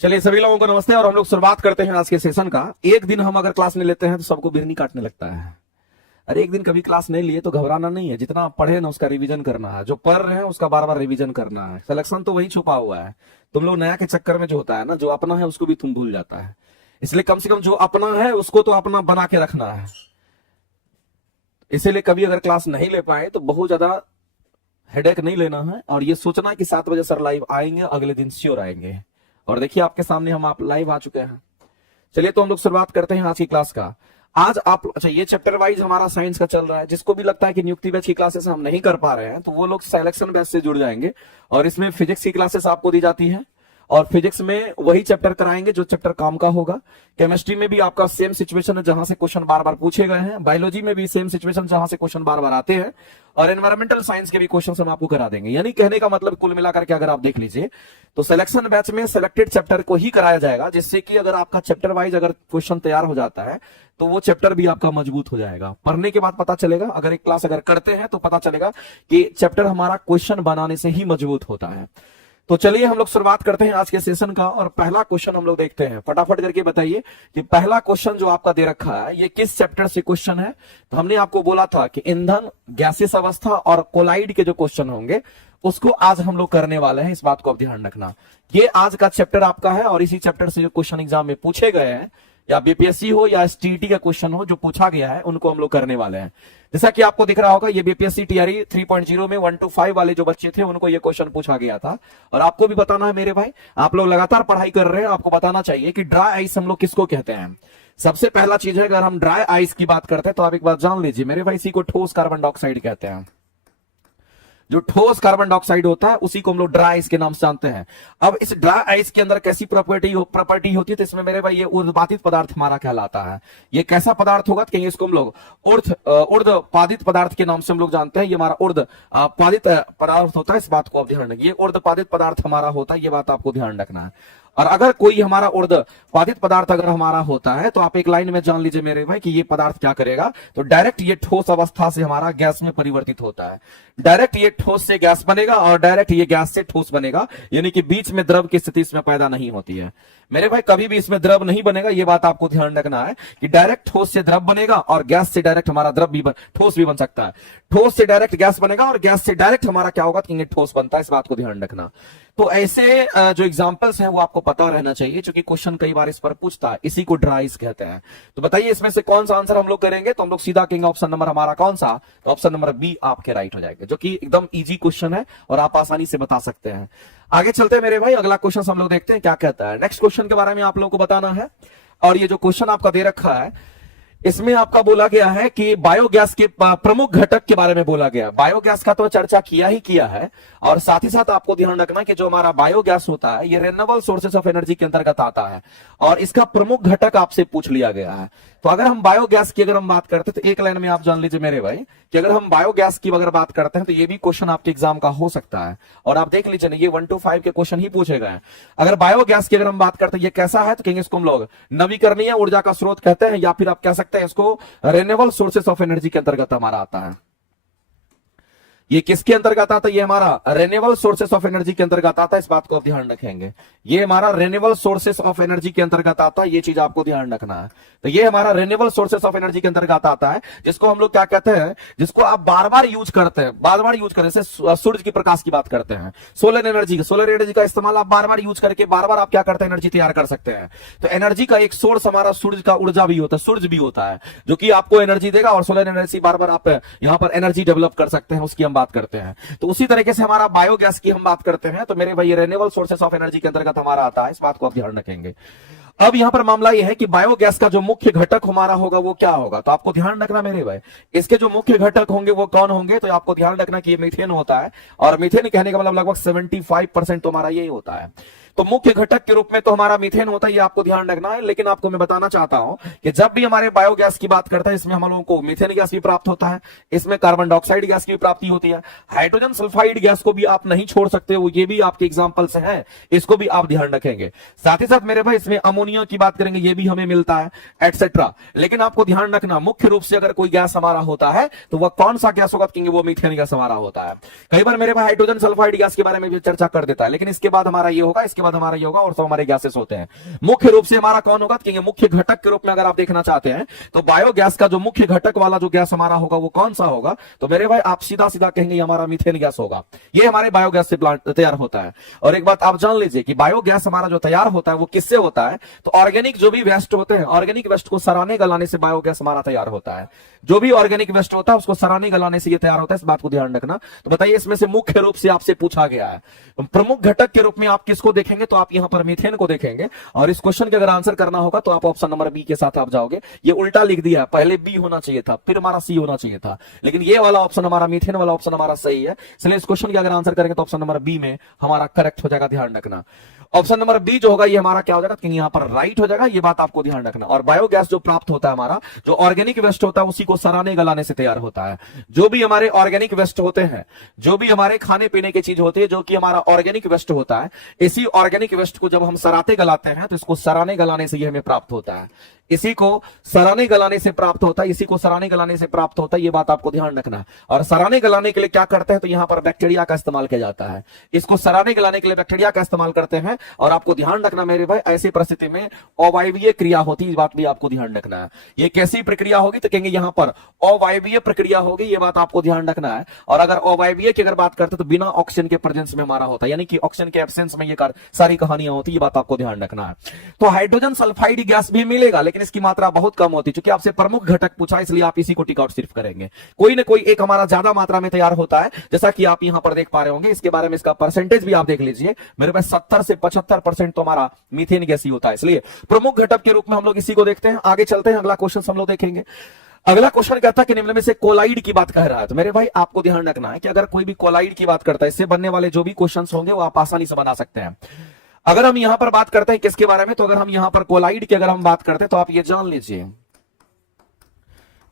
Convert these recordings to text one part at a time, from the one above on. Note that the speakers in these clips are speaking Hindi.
चलिए सभी लोगों को नमस्ते और हम लोग शुरुआत करते हैं आज के सेशन का। एक दिन हम अगर क्लास नहीं लेते हैं तो सबको बिरनी काटने लगता है। अरे एक दिन कभी क्लास नहीं लिए तो घबराना नहीं है, जितना आप पढ़े ना उसका रिवीजन करना है, जो पढ़ रहे हैं उसका बार बार रिवीजन करना है। सिलेक्शन तो वही छुपा हुआ है। तुम लोग नया के चक्कर में जो होता है ना, जो अपना है उसको भी तुम भूल जाता है। इसलिए कम से कम जो अपना है उसको तो अपना बना के रखना है। इसीलिए कभी अगर क्लास नहीं ले पाए तो बहुत ज्यादा हेडेक नहीं लेना है और ये सोचना कि 7 बजे सर लाइव आएंगे, अगले दिन श्योर आएंगे। और देखिए आपके सामने हम आप लाइव आ चुके हैं। चलिए तो हम लोग शुरुआत करते हैं आज की क्लास का। आज आप अच्छा, ये चैप्टर वाइज हमारा साइंस का चल रहा है। जिसको भी लगता है कि नियुक्ति बैच की क्लासेस हम नहीं कर पा रहे हैं तो वो लोग सिलेक्शन बैच से जुड़ जाएंगे और इसमें फिजिक्स की क्लासेस आपको दी जाती है और फिजिक्स में वही चैप्टर कराएंगे जो चैप्टर काम का होगा। केमिस्ट्री में भी आपका सेम सिचुएशन है जहां से क्वेश्चन बार बार पूछे गए हैं। बायोलॉजी में भी सेम सिचुएशन जहां से क्वेश्चन बार बार आते हैं और एनवायरमेंटल साइंस के भी क्वेश्चन हम आपको करा देंगे। यानी कहने का मतलब कुल मिलाकर के अगर आप देख लीजिए तो सिलेक्शन बैच में सिलेक्टेड चैप्टर को ही कराया जाएगा, जिससे कि अगर आपका चैप्टर वाइज अगर क्वेश्चन तैयार हो जाता है तो वो चैप्टर भी आपका मजबूत हो जाएगा। पढ़ने के बाद पता चलेगा, अगर एक क्लास अगर करते हैं तो पता चलेगा कि चैप्टर हमारा क्वेश्चन बनाने से ही मजबूत होता है। तो चलिए हम लोग शुरुआत करते हैं आज के सेशन का और पहला क्वेश्चन हम लोग देखते हैं। फटाफट करके बताइए कि पहला क्वेश्चन जो आपका दे रखा है ये किस चैप्टर से क्वेश्चन है। तो हमने आपको बोला था कि ईंधन, गैसियस अवस्था और कोलाइड के जो क्वेश्चन होंगे उसको आज हम लोग करने वाले हैं। इस बात को आप ध्यान रखना। ये आज का चैप्टर आपका है और इसी चैप्टर से जो क्वेश्चन एग्जाम में पूछे गए हैं, या बीपीएससी हो या एसटीईटी का क्वेश्चन हो जो पूछा गया है, उनको हम लोग करने वाले हैं। जैसा कि आपको दिख रहा होगा ये बीपीएससी टीआरई 3.0 में 1 to 5 वाले जो बच्चे थे उनको ये क्वेश्चन पूछा गया था। और आपको भी बताना है मेरे भाई, आप लोग लगातार पढ़ाई कर रहे हैं, आपको बताना चाहिए कि ड्राई आइस हम लोग किसको कहते हैं। सबसे पहला चीज है, अगर हम ड्राई आइस की बात करते हैं तो आप एक बात जान लीजिए मेरे भाई, इसी को ठोस कार्बन डाइऑक्साइड कहते हैं। जो ठोस कार्बन डाइऑक्साइड होता है उसी को हम लोग ड्राई आइस के नाम से जानते हैं। अब इस ड्राई आइस के अंदर कैसी प्रॉपर्टी होती है, तो इसमें मेरे भाई ये ऊर्ध्वपातित पदार्थ हमारा कहलाता है। ये कैसा पदार्थ होगा, तो इसको हम लोग ऊर्ध्वपातित पदार्थ के नाम से हम लोग जानते हैं। ये हमारा ऊर्ध्वपातित पदार्थ होता है, इस बात को आप ध्यान रखिए। ये ऊर्ध्वपातित पदार्थ हमारा होता है, ये बात आपको ध्यान रखना है। और अगर कोई हमारा ऊर्ध्वपातित पदार्थ अगर हमारा होता है तो आप एक लाइन में जान लीजिए मेरे भाई कि ये पदार्थ क्या करेगा, तो डायरेक्ट ये ठोस अवस्था से हमारा गैस में परिवर्तित होता है। डायरेक्ट ये ठोस से गैस बनेगा और डायरेक्ट ये गैस से ठोस बनेगा, यानी कि बीच में द्रव की स्थिति इसमें पैदा नहीं होती है मेरे भाई। कभी भी इसमें द्रव नहीं बनेगा, ये बात आपको ध्यान रखना है कि डायरेक्ट ठोस से द्रव बनेगा और गैस से डायरेक्ट हमारा द्रव भी ठोस भी बन सकता है। ठोस से डायरेक्ट गैस बनेगा और गैस से डायरेक्ट हमारा क्या होगा, कि ठोस बनता है। इस बात को ध्यान रखना। तो ऐसे जो एग्जांपल्स हैं वो आपको पता रहना चाहिए, क्योंकि क्वेश्चन कई बार इस पर पूछता है। इसी को ड्राइस कहते हैं। तो बताइए इसमें से कौन सा आंसर हम लोग करेंगे, तो हम लोग सीधा कहेंगे ऑप्शन नंबर हमारा कौन सा, तो ऑप्शन नंबर बी आपके राइट हो जाएगा, जो कि एकदम इजी क्वेश्चन है और आप आसानी से बता सकते हैं। आगे चलते हैं मेरे भाई, अगला क्वेश्चन हम लोग देखते हैं क्या कहता है। नेक्स्ट क्वेश्चन के बारे में आप लोगों को बताना है। और ये जो क्वेश्चन आपका दे रखा है इसमें आपका बोला गया है कि बायोगैस के प्रमुख घटक के बारे में बोला गया। बायोगैस का तो चर्चा किया ही किया है और साथ ही साथ आपको ध्यान रखना कि जो हमारा बायोगैस होता है ये रिन्यूएबल सोर्सेस ऑफ एनर्जी के अंतर्गत आता है और इसका प्रमुख घटक आपसे पूछ लिया गया है। तो अगर हम बायोगैस की अगर हम बात करते हैं तो एक लाइन में आप जान लीजिए मेरे भाई कि अगर हम बायोगैस की अगर बात करते हैं तो ये भी क्वेश्चन आपके एग्जाम का हो सकता है। और आप देख लीजिए ना, ये 1 to 5 के क्वेश्चन ही पूछे गए हैं। अगर बायोगैस की अगर हम बात करते हैं ये कैसा है, तो कहेंगे इसको हम लोग नवीकरणीय ऊर्जा का स्रोत कहते हैं, या फिर आप कह सकते हैं इसको रिन्यूएबल सोर्सेस ऑफ एनर्जी के अंतर्गत हमारा आता है। ये किसके अंतर्गत आता है, ये हमारा रिन्यूएबल सोर्सेस ऑफ एनर्जी के अंतर्गत आता है। इस बात को आप ध्यान रखेंगे, ये हमारा रिन्यूएबल सोर्सेस ऑफ एनर्जी के अंतर्गत आता है। ये चीज आपको ध्यान रखना है। तो ये हमारा रिन्यूएबल सोर्सेस ऑफ एनर्जी के अंतर्गत आता है, जिसको हम लोग क्या कहते हैं, जिसको आप बार बार यूज करते हैं, बार बार यूज करते हैं। सूर्य की प्रकाश की बात करते हैं, सोलर एनर्जी का इस्तेमाल आप बार बार यूज करके बार बार आप क्या करते हैं, एनर्जी तैयार कर सकते हैं। तो एनर्जी का एक सोर्स हमारा सूर्य का ऊर्जा भी होता है, सूर्य भी होता है, जो कि आपको एनर्जी देगा और सोलर एनर्जी बार बार आप यहां पर एनर्जी डेवलप कर सकते हैं, उसकी हम बात करते हैं। तो उसी तरीके से हमारा बायोगैस की हम बात करते हैं, तो मेरे भाई रिन्यूएबल सोर्सेस ऑफ एनर्जी के अंतर्गत हमारा आता है। इस बात को आप ध्यान रखेंगे। अब यहां पर मामला यह है कि बायोगैस का जो मुख्य घटक हमारा होगा वो क्या होगा, तो आपको ध्यान रखना मेरे भाई, इसके जो मुख्य घटक होंगे वो कौन होंगे, तो आपको ध्यान रखना कि ये मीथेन होता है। और मीथेन कहने का मतलब लगभग 75% तो हमारा यही होता है। तो मुख्य घटक के रूप में तो हमारा मीथेन होता है, ये आपको ध्यान रखना है। लेकिन आपको मैं बताना चाहता हूं कि जब भी हमारे बायोगैस की बात करते हैं इसमें हम लोगों को मीथेन गैस भी प्राप्त होता है, इसमें कार्बन डाइऑक्साइड गैस की भी प्राप्ति होती है, हाइड्रोजन सल्फाइड गैस को भी आप नहीं छोड़ सकते हो, ये भी आपके एग्जांपल से है, इसको भी आप ध्यान रखेंगे। साथ ही साथ मेरे भाई इसमें अमोनिया की बात करेंगे, ये भी हमें मिलता है, एटसेट्रा। लेकिन आपको ध्यान रखना मुख्य रूप से अगर कोई गैस हमारा होता है तो वह कौन सा गैस होगा, वो मीथेन गैस हमारा होता है। कई बार मेरे भाई हाइड्रोजन सल्फाइड गैस के बारे में भी चर्चा कर देता है, लेकिन इसके बाद हमारा ये होगा, इसके बाद हमारा ये होगा और सब हमारे गैसेस होते हैं। मुख्य रूप से हमारा कौन होगा, कहेंगे मुख्य घटक के रूप में अगर आप देखना चाहते हैं तो बायोगैस का जो मुख्य घटक वाला जो गैस हमारा होगा वो कौन सा होगा, तो मेरे भाई आप सीधा सीधा कहेंगे ये हमारा मीथेन गैस होगा। ये हमारे बायोगैस से प्लांट तैयार होता है। और एक बात आप जान लीजिए कि बायोगैस हमारा जो तैयार होता है वो किससे होता है, तो ऑर्गेनिक जो भी वेस्ट होते हैं, ऑर्गेनिक वेस्ट को सराने गलाने से बायोगैस हमारा तैयार होता है। जो भी ऑर्गेनिक वेस्ट होता है उसको सराने गलाने से ये तैयार होता है, इस बात को ध्यान रखना। तो बताइए इसमें से मुख्य रूप से आपसे पूछा गया है प्रमुख घटक के रूप में आप किसको देखेंगे, तो आप यहां पर मीथेन को देखेंगे। और इस क्वेश्चन का अगर आंसर करना होगा तो आप ऑप्शन नंबर बी के साथ आप जाओगे। ये उल्टा लिख दिया है, पहले बी होना चाहिए था फिर हमारा सी होना चाहिए था, लेकिन ये वाला ऑप्शन हमारा मीथेन वाला ऑप्शन हमारा सही है। इसलिए इस क्वेश्चन का अगर आंसर करेंगे तो ऑप्शन नंबर बी में हमारा करेक्ट हो जाएगा, ध्यान रखना। ऑप्शन नंबर बी जो होगा ये हमारा क्या हो जाएगा, क्योंकि यहां पर राइट हो जाएगा, ये बात आपको ध्यान रखना। और बायोगैस जो प्राप्त होता है हमारा, जो ऑर्गेनिक वेस्ट होता है उसी को सराने गलाने से तैयार होता है। जो भी हमारे ऑर्गेनिक वेस्ट होते हैं, जो भी हमारे खाने पीने की चीज होती है, जो कि हमारा ऑर्गेनिक वेस्ट होता है, इसी ऑर्गेनिक वेस्ट को जब हम सराते गलाते हैं तो इसको सराने गलाने से ये हमें प्राप्त होता है। इसी को सराने गलाने से प्राप्त होता है, इसी को सराने गलाने से प्राप्त होता है, ये बात आपको ध्यान रखना है। और सराने गलाने के लिए क्या करते हैं, तो यहां पर बैक्टीरिया का इस्तेमाल किया जाता है। इसको सराने गलाने के लिए बैक्टीरिया का इस्तेमाल करते हैं। और आपको ध्यान रखना मेरे भाई, ऐसी परिस्थिति में अवायवीय क्रिया होती है, इस बात भी आपको ध्यान रखना है। ये कैसी प्रक्रिया होगी, तो कहेंगे यहां पर अवायवीय प्रक्रिया होगी, ये बात आपको ध्यान रखना है। और अगर अवायवीय की अगर बात करते हैं तो बिना ऑक्सीजन के प्रेजेंस में हमारा होता है, यानी कि ऑक्सीजन के एब्सेंस में ये सारी कहानियां होती है, ये बात आपको ध्यान रखना है। तो हाइड्रोजन सल्फाइड गैस भी मिलेगा, लेकिन इसकी मात्रा बहुत कम होती है। क्योंकि आपसे प्रमुख घटक पूछा इसलिए आप इसी को टिक आउट सिर्फ करेंगे। कोई ना कोई एक हमारा ज्यादा मात्रा में तैयार होता है, जैसा कि आप यहां पर देख पा रहे होंगे। इसके बारे में इसका परसेंटेज भी आप देख लीजिए, मेरे पास 70 से 75% तो हमारा मीथेन गैस ही होता है। इसलिए प्रमुख घटक के रूप में हम लोग इसी को देखते हैं। आगे चलते हैं, अगला क्वेश्चन हम लोग देखेंगे। अगला क्वेश्चन कहता है कि निम्न में से कोलाइड की बात कह रहा है। तो मेरे भाई आपको ध्यान रखना है कि अगर कोई भी कोलाइड की बात करता है, इससे बनने वाले जो भी क्वेश्चंस होंगे वो आप आसानी से बना सकते हैं। अगर हम यहां पर बात करते हैं किसके बारे में, तो अगर हम यहां पर कोलाइड की अगर हम बात करते हैं तो आप ये जान लीजिए,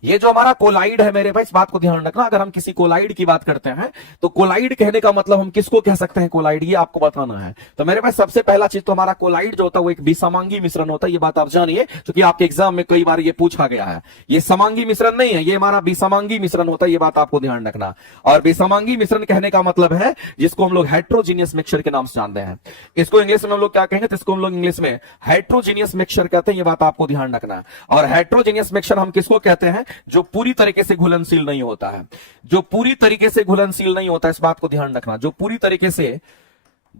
ये जो हमारा कोलाइड है मेरे भाई, इस बात को ध्यान रखना। अगर हम किसी कोलाइड की बात करते हैं तो कोलाइड कहने का मतलब हम किसको कह सकते हैं कोलाइड, ये आपको बताना है। तो मेरे भाई सबसे पहला चीज तो हमारा कोलाइड जो होता है वो एक विसमांगी मिश्रण होता है, ये बात आप जानिए, क्योंकि आपके एग्जाम में कई बार ये पूछा गया है। ये समांगी मिश्रण नहीं है, ये हमारा विसमांगी मिश्रण होता है, ये बात आपको ध्यान रखना। और विसमांगी मिश्रण कहने का मतलब है जिसको हम लोग हेट्रोजीनियस मिक्सचर के नाम से जानते हैं। इसको इंग्लिश में हम लोग क्या कहेंगे, तो इसको हम लोग इंग्लिश में हेट्रोजीनियस मिक्सचर कहते हैं, ये बात आपको ध्यान रखना। और हेट्रोजीनियस मिक्सचर हम किसको कहते हैं, जो पूरी तरीके से घुलनशील नहीं होता है। जो पूरी तरीके से घुलनशील नहीं होता, इस बात को ध्यान रखना। जो पूरी तरीके से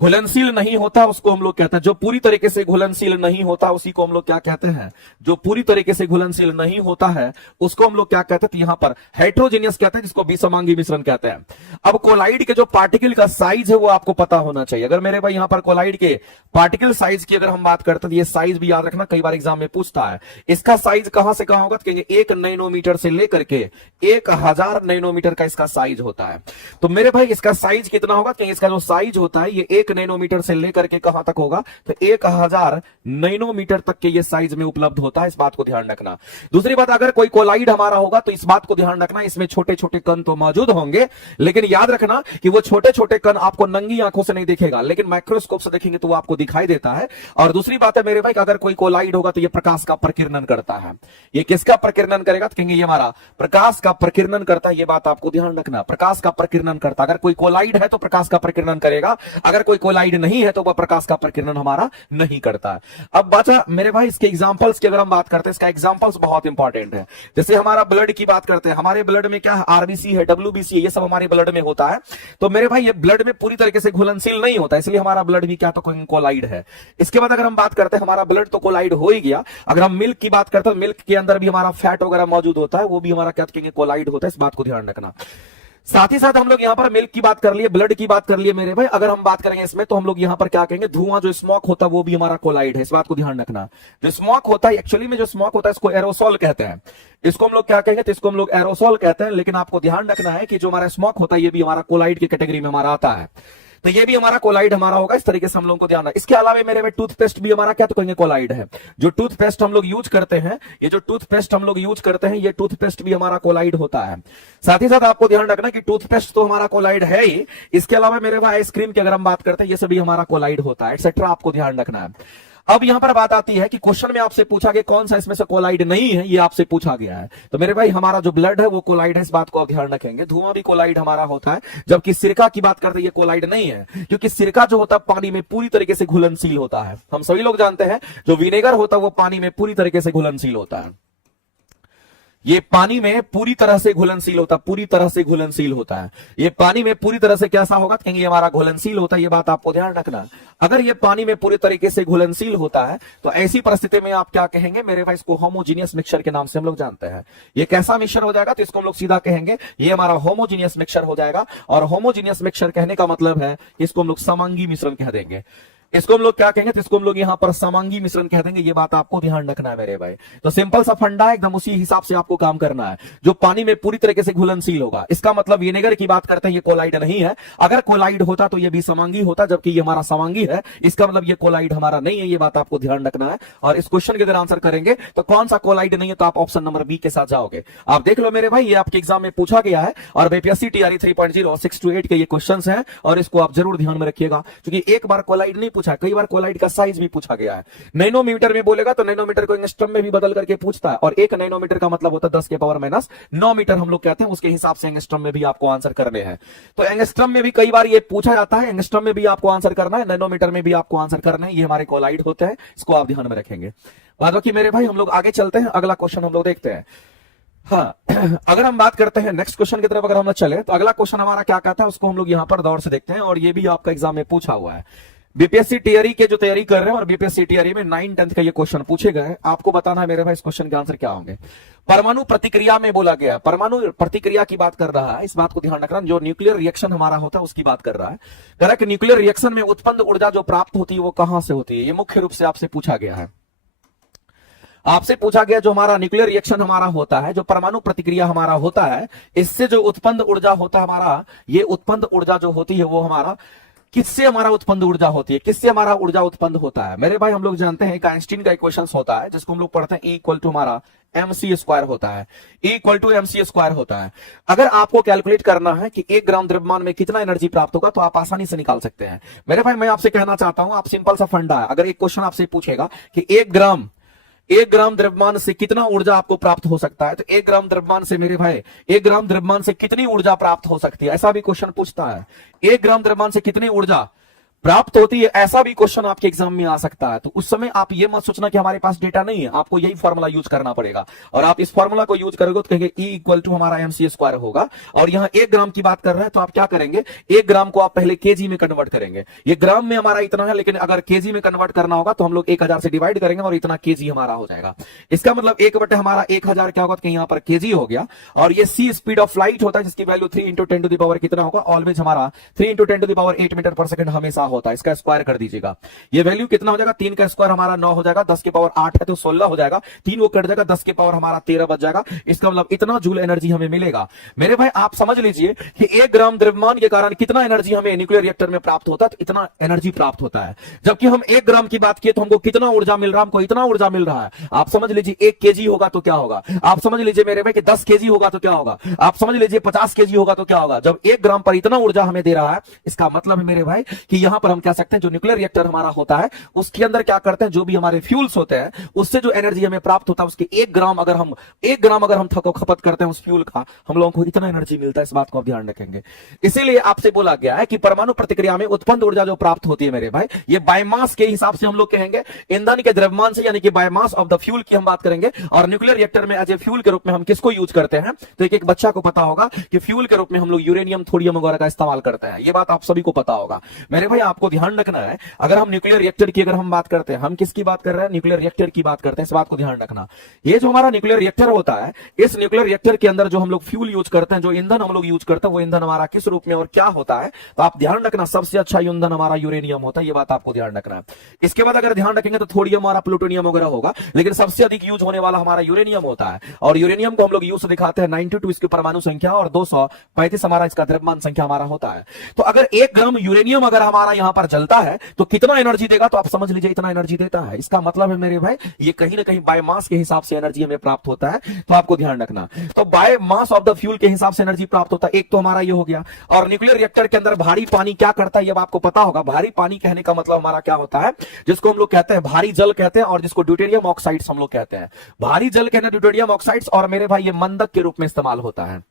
घुलनशील नहीं होता उसको हम लोग कहते हैं, जो पूरी तरीके से घुलनशील नहीं होता उसी को हम लोग क्या कहते हैं, जो पूरी तरीके से घुलनशील नहीं होता है उसको हम लोग क्या कहते हैं, तो यहां पर हेट्रोजीनियस कहते हैं, जिसको विसमांगी मिश्रण कहते हैं। अब कोलाइड के जो पार्टिकल का साइज है वो आपको पता होना चाहिए। अगर मेरे भाई यहां पर कोलाइड के पार्टिकल साइज की अगर हम बात करते हैं तो ये साइज भी याद रखना, कई बार एग्जाम में पूछता है। इसका साइज कहां से कहां होगा, तो 1 नैनोमीटर से लेकर के 1000 नैनोमीटर का इसका साइज होता है। तो मेरे भाई इसका साइज कितना होगा, तो इसका जो साइज होता है ये 1 नैनोमीटर से लेकर के कहां तक होगा, तो 1000 नैनोमीटर तक के ये साइज में उपलब्ध होता है, इस बात को ध्यान रखना। दूसरी बात, अगर कोई कोलाइड हमारा होगा तो इस बात को ध्यान रखना, इसमें छोटे छोटे कण तो मौजूद होंगे, लेकिन याद रखना कि वो छोटे छोटे कण आपको नंगी आंखों से नहीं दिखेगा, लेकिन माइक्रोस्कोप से देखेंगे तो वो आपको दिखाई देता है। और दूसरी बात है मेरे भाई, अगर कोई कोलाइड होगा तो ये प्रकाश का प्रकीर्णन करता है। ये किसका प्रकीर्णन करेगा, तो कहेंगे ये हमारा प्रकाश का प्रकीर्णन करता है, ये बात आपको ध्यान रखना। प्रकाश का प्रकीर्णन करता, अगर कोई कोलाइड है तो प्रकाश का प्रकीर्णन करेगा, अगर कोई कोलाइड नहीं है तो वह प्रकाश का प्रकीर्णन हमारा नहीं करता है। अब बचा मेरे भाई इसके एग्जांपल्स की अगर हम बात करते हैं, इसका एग्जांपल्स बहुत इंपॉर्टेंट है। जैसे हमारा ब्लड की बात करते हैं, हमारे ब्लड में क्या है, आरबीसी है, डब्ल्यूबीसी है, ये सब हमारे ब्लड में होता है। तो मेरे भाई ये ब्लड में पूरी तरीके से घुलनशील नहीं होता, इसलिए हमारा ब्लड भी क्या तो कोलाइड है। इसके बाद अगर हम बात करते हैं, हमारा ब्लड तो कोलाइड हो ही गया। अगर हम मिल्क की बात करते हैं, मिल्क के अंदर भी हमारा फैट वगैरह मौजूद होता है, वो भी हमारा क्या कहेंगे कोलाइड होता है, इस बात को ध्यान रखना। साथ ही साथ हम लोग यहां पर मिल्क की बात कर लिए, ब्लड की बात कर लिए मेरे भाई। अगर हम बात करेंगे इसमें तो हम लोग यहां पर क्या कहेंगे, धुआं जो स्मोक होता है वो भी हमारा कोलाइड है, इस बात को ध्यान रखना। जो स्मोक होता है एक्चुअली में जो स्मोक होता है इसको एरोसोल कहते हैं। इसको हम लोग क्या कहेंगे, तो इसको हम लोग एरोसोल कहते हैं। लेकिन आपको ध्यान रखना है कि जो हमारा स्मोक होता है ये भी हमारा कोलाइड की कैटेगरी में हमारा आता है, तो ये भी हमारा कोलाइड हमारा होगा। इस तरीके से हम लोग को ध्यान है। इसके अलावा मेरे में टूथपेस्ट भी हमारा क्या तो कहेंगे कोलाइड है। जो टूथपेस्ट हम लोग यूज करते हैं, ये जो टूथपेस्ट हम लोग यूज करते हैं, ये टूथपेस्ट भी हमारा कोलाइड होता है। साथ ही साथ आपको ध्यान रखना कि टूथपेस्ट तो हमारा कोलाइड है ही, इसके अलावा मेरे भाई आइसक्रीम की अगर हम बात करते हैं ये सभी हमारा कोलाइड होता है, एक्सेट्रा, आपको ध्यान रखना है। अब यहां पर बात आती है कि क्वेश्चन में आपसे पूछा गया कौन सा इसमें से कोलाइड नहीं है, ये आपसे पूछा गया है। तो मेरे भाई हमारा जो ब्लड है वो कोलाइड है, इस बात को आप ध्यान रखेंगे। धुआं भी कोलाइड हमारा होता है, जबकि सिरका की बात करते हैं ये कोलाइड नहीं है, क्योंकि सिरका जो होता है पानी में पूरी तरीके से घुलनशील होता है। हम सभी लोग जानते हैं जो विनेगर होता है वो पानी में पूरी तरीके से घुलनशील होता है, ये पानी में पूरी तरह से घुलनशील होता है, पूरी तरह से घुलनशील होता है। ये पानी में पूरी तरह से कैसा होगा, कहेंगे ये हमारा घुलनशील होता है, ये बात आपको ध्यान रखना। अगर ये पानी में पूरी तरीके से घुलनशील होता है तो ऐसी परिस्थिति में आप क्या कहेंगे मेरे भाई, इसको होमोजीनियस मिक्सचर के नाम से हम लोग जानते हैं। ये कैसा मिक्सचर हो जाएगा, तो इसको हम लोग सीधा कहेंगे ये हमारा होमोजीनियस मिक्सचर हो जाएगा। और होमोजीनियस मिक्सचर कहने का मतलब है इसको हम लोग समांगी मिश्रण कह देंगे। इसको हम लोग क्या कहेंगे, तो इसको हम लोग यहां पर समांगी मिश्रण कह देंगे। ये बात आपको ध्यान रखना है मेरे भाई। तो सिंपल सा फंडा है, एकदम उसी हिसाब से आपको काम करना है। जो पानी में पूरी तरीके से घुलनशील होगा, इसका मतलब विनेगर की बात करते हैं, ये कोलाइड नहीं है। अगर कोलाइड होता तो ये भी समांगी होता, जबकि ये हमारा समांगी है, इसका मतलब ये कोलाइड हमारा नहीं है। ये बात आपको ध्यान रखना है। और इस क्वेश्चन के अगर आंसर करेंगे तो कौन सा कोलाइड नहीं है, तो आप ऑप्शन नंबर बी के साथ जाओगे। आप देख लो मेरे भाई, ये आपके एग्जाम में पूछा गया है और बीपीएससी टीआरई 3.0 6 to 8 के ये क्वेश्चन है, और इसको आप जरूर ध्यान में रखिएगा, क्योंकि एक बार कोलाइड नहीं पूछा, कई बार कोलाइड का साइज भी पूछा गया है। नैनोमीटर में बोलेगा तो नैनोमीटर को एंगस्ट्रम में भी बदल करके पूछता है, और एक नैनोमीटर का मतलब होता है 10 के पावर माइनस 9 मीटर हम लोग कहते हैं, उसके हिसाब से एंगस्ट्रम में भी आपको आंसर करने हैं। तो एंगस्ट्रम में भी कई बार ये पूछा जाता है, एंगस्ट्रम में भी आपको आंसर करना है, नैनोमीटर में भी आपको आंसर करना है। ये हमारे कोलाइड होते हैं, इसको आप ध्यान में रखेंगे। बाद बाकी मेरे भाई हम लोग आगे चलते हैं, अगला क्वेश्चन हम लोग देखते हैं। हाँ, अगर हम बात करते हैं नेक्स्ट क्वेश्चन की तरफ अगर हम चले, तो अगला क्वेश्चन हमारा क्या कहता है उसको हम लोग यहां पर दौर से देखते हैं, और ये भी आपका एग्जाम में पूछा हुआ है। बीपीएससी टीआरई के जो तैयारी कर रहे हैं और बीपीएससी टीआरई में 9 10th का ये क्वेश्चन पूछे गए, आपको बताना है मेरे भाई इस क्वेश्चन के आंसर क्या होंगे। परमाणु प्रतिक्रिया में बोला गया, परमाणु प्रतिक्रिया की बात कर रहा है, इस बात को ध्यान रखना। जो न्यूक्लियर रिएक्शन हमारा होता है उसकी बात कर रहा है। कह रहा है कि न्यूक्लियर रिएक्शन में उत्पन्न ऊर्जा जो प्राप्त होती है वो कहां से होती है, ये मुख्य रूप से आपसे पूछा गया है। आपसे पूछा गया जो हमारा न्यूक्लियर रिएक्शन हमारा होता है, जो परमाणु प्रतिक्रिया हमारा होता है, इससे जो उत्पन्न ऊर्जा होता है हमारा, ये उत्पन्न ऊर्जा जो होती है वो हमारा किससे हमारा उत्पन्न ऊर्जा होती है, किससे हमारा ऊर्जा उत्पन्न होता है। मेरे भाई हम लोग जानते हैं आइंस्टीन का इक्वेशन होता है, जिसको हम लोग पढ़ते हैं E इक्वल टू हमारा mc² होता है। E इक्वल टू mc² होता है। अगर आपको कैलकुलेट करना है कि 1 ग्राम द्रव्यमान में कितना एनर्जी प्राप्त होगा, तो आप आसानी से निकाल सकते हैं। मेरे भाई मैं आपसे कहना चाहता हूं, आप सिंपल सा फंडा है, अगर एक क्वेश्चन आपसे पूछेगा कि 1 ग्राम द्रव्यमान से कितना ऊर्जा आपको प्राप्त हो सकता है, तो 1 ग्राम द्रव्यमान से मेरे भाई 1 ग्राम द्रव्यमान से कितनी ऊर्जा प्राप्त हो सकती है, ऐसा भी क्वेश्चन पूछता है। 1 ग्राम द्रव्यमान से कितनी ऊर्जा प्राप्त होती है, ऐसा भी क्वेश्चन आपके एग्जाम में आ सकता है। तो उस समय आप ये मत सोचना कि हमारे पास डेटा नहीं है, आपको यही फॉर्मूला यूज करना पड़ेगा, और आप इस फॉर्मूला को यूज करोगे तो कहेंगे E इक्वल टू हमारा mc² होगा। और यहाँ 1 ग्राम की बात कर रहे हैं, तो आप क्या करेंगे, 1 ग्राम को आप पहले केजी में कन्वर्ट करेंगे। ये ग्राम में हमारा इतना है, लेकिन अगर केजी में कन्वर्ट करना होगा तो हम लोग 1000 से डिवाइड करेंगे और इतना केजी हमारा हो जाएगा। इसका मतलब 1 हमारा 1000 क्या होगा, तो यहाँ पर केजी हो गया। और ये c स्पीड ऑफ लाइट होता है, जिसकी वैल्यू 3 × 10⁻⁸ कितना होगा, ऑलवेज हमारा 3 × 10⁸ मीटर पर सेकंड हमेशा होता है। इसका स्क्वायर कर दीजिएगा, ये वैल्यू कितना हो जाएगा, 3 का स्क्वायर हमारा 9 हो जाएगा, 10 के पावर 8 है तो 16 हो जाएगा, 3 वो कट जाएगा, 10 के पावर हमारा 13 बच जाएगा। इसका मतलब इतना जूल एनर्जी हमें मिलेगा। मेरे भाई आप समझ लीजिए कि 1 ग्राम द्रव्यमान के कारण कितना एनर्जी हमें न्यूक्लियर रिएक्टर में प्राप्त होता है, तो इतना एनर्जी प्राप्त होता है। जबकि हम 1 ग्राम की बात किए तो हमको कितना ऊर्जा मिल रहा है, हमको इतना ऊर्जा मिल रहा है। आप समझ लीजिए 1 केजी होगा तो क्या होगा, आप समझ लीजिए मेरे भाई कि 10 केजी होगा तो क्या होगा, आप समझ लीजिए 50 केजी होगा तो क्या होगा। जब 1 ग्राम पर इतना ऊर्जा हमें दे रहा है, इसका मतलब है मेरे भाई कि यहां पर हम कह सकते हैं जो न्यूक्लियर रिएक्टर हमारा होता है उसके अंदर क्या करते हैं, जो भी हमारे फ्यूल्स होते हैं उससे जो एनर्जी हमें प्राप्त होता है, उसके 1 ग्राम अगर हम खपत करते हैं उस फ्यूल का, हम लोगों को इतना एनर्जी मिलता है। इस बात को आप ध्यान रखेंगे। इसीलिए आपसे बोला गया है कि परमाणु प्रतिक्रिया में उत्पन्न ऊर्जा जो प्राप्त होती है मेरे भाई, ये बायोमास के हिसाब से हम लोग कहेंगे, ईंधन के द्रव्यमान से, यानी कि बायोमास ऑफ द फ्यूल की हम बात करेंगे। और न्यूक्लियर रिएक्टर में एज ए फ्यूल के रूप में हम किसको यूज करते हैं, तो एक बच्चा को पता होगा कि फ्यूल के रूप में हम लोग यूरेनियम, थोरियम वगैरह का इस्तेमाल करते हैं। ये बात आप सभी को पता होगा। मेरे भाई आपको ध्यान रखना है, अगर हम न्यूक्लियर रिएक्टर की अगर हम बात करते हैं, हम किसकी बात कर रहे हैं, न्यूक्लियर रिएक्टर की बात करते हैं। इस बात को ध्यान रखना, ये जो हमारा न्यूक्लियर रिएक्टर होता है, इस न्यूक्लियर रिएक्टर के अंदर जो हम लोग फ्यूल यूज करते हैं, जो ईंधन हम लोग यूज करते हैं, वो ईंधन हमारा किस रूप में और क्या होता है, तो आप ध्यान रखना सबसे अच्छा ईंधन हमारा यूरेनियम होता है। ये बात आपको ध्यान रखना है। इसके बाद अगर ध्यान रखेंगे तो थोड़ियम और प्लूटोनियम वगैरह होगा, लेकिन सबसे अधिक यूज होने वाला हमारा यूरेनियम होता है। और यूरेनियम को हम लोग यूज दिखाते हैं 92 इसकी परमाणु संख्या, और 235 हमारा इसका द्रव्यमान संख्या हमारा होता है। तो अगर 1 ग्राम यूरेनियम अगर हमारा यहां पर जलता है तो कितना एनर्जी देगा, तो आप समझ लीजिए इतना एनर्जी देता है। इसका मतलब है मेरे भाई ये कहीं ना कहीं बाय मास के हिसाब से एनर्जी हमें प्राप्त होता है, तो आपको ध्यान रखना। तो by mass of the fuel के हिसाब से एनर्जी प्राप्त होता है, एक तो हमारा ये हो गया। और न्यूक्लियर रिएक्टर के अंदर भारी पानी क्या करता है, ये आपको पता होगा। भारी पानी कहने का मतलब हमारा क्या होता है, जिसको हम लोग कहते हैं भारी जल कहते हैं, और जिसको ड्यूटेरियम ऑक्साइड्स हम लोग कहते हैं। भारी जल कहते हैं ड्यूटेरियम ऑक्साइड्स, और मेरे भाई ये मंदक के रूप में इस्तेमाल होता है।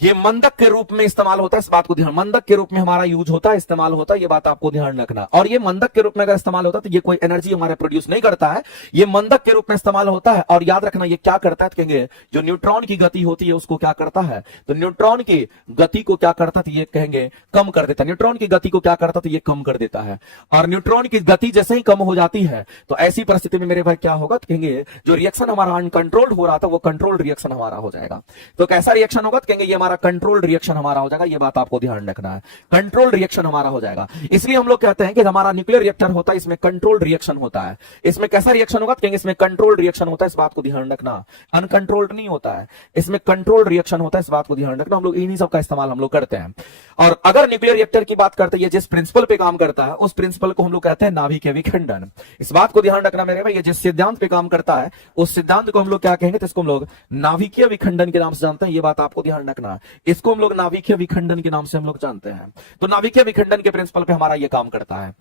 ये मंदक के रूप में इस्तेमाल होता है, इस बात को ध्यान, मंदक के रूप में हमारा यूज होता है, इस्तेमाल होता है, ये बात आपको ध्यान रखना। और ये मंदक के रूप में अगर इस्तेमाल होता है तो ये कोई एनर्जी हमारे प्रोड्यूस नहीं करता है, ये मंदक के रूप में इस्तेमाल होता है। और याद रखना ये क्या करता है, तो कहेंगे जो न्यूट्रॉन की गति होती है उसको क्या करता है, तो न्यूट्रॉन की गति को क्या करता है, तो ये कहेंगे कम कर देता है। न्यूट्रॉन की गति को क्या करता है, तो ये कम कर देता है। और न्यूट्रॉन की गति जैसे ही कम हो जाती है तो ऐसी परिस्थिति में मेरे भाई क्या होगा, तो कहेंगे जो रिएक्शन हमारा अनकंट्रोल्ड हो रहा था वो कंट्रोल्ड रिएक्शन हमारा हो जाएगा। तो कैसा रिएक्शन होगा, तो कहेंगे ये हमारा कंट्रोल्ड रिएक्शन हमारा हो जाएगा, ये बात आपको ध्यान रखना है, कंट्रोल रिएक्शन हमारा हो जाएगा। इसलिए हम लोग कहते हैं कि हमारा न्यूक्लियर रिएक्टर होता है, इसमें कंट्रोल्ड रिएक्शन होता है। इसमें कैसा रिएक्शन होगा, कहेंगे इसमें कंट्रोल्ड रिएक्शन होता है, इस बात को ध्यान रखना। अनकंट्रोल्ड नहीं होता है, इसमें कंट्रोल्ड रिएक्शन होता है, इस बात को ध्यान रखना। हम लोग इन्हीं सब का इस्तेमाल हम लोग करते हैं। और अगर न्यूक्लियर रिएक्टर की बात करते हैं, जिस प्रिंसिपल पे काम करता है उस प्रिंसिपल को हम लोग कहते हैं नाभिकीय विखंडन। इस बात को ध्यान रखना मेरे भाई, ये जिस सिद्धांत पे काम करता है उस सिद्धांत को हम लोग क्या कहेंगे, तो इसको हम लोग नाभिकीय विखंडन के नाम से जानते हैं, ये बात आपको ध्यान रखना। इसको हम लोग नाभिकीय विखंडन के नाम से हम लोग जानते हैं। तो नाभिकीय विखंडन के प्रिंसिपल पे हमारा ये काम करता है।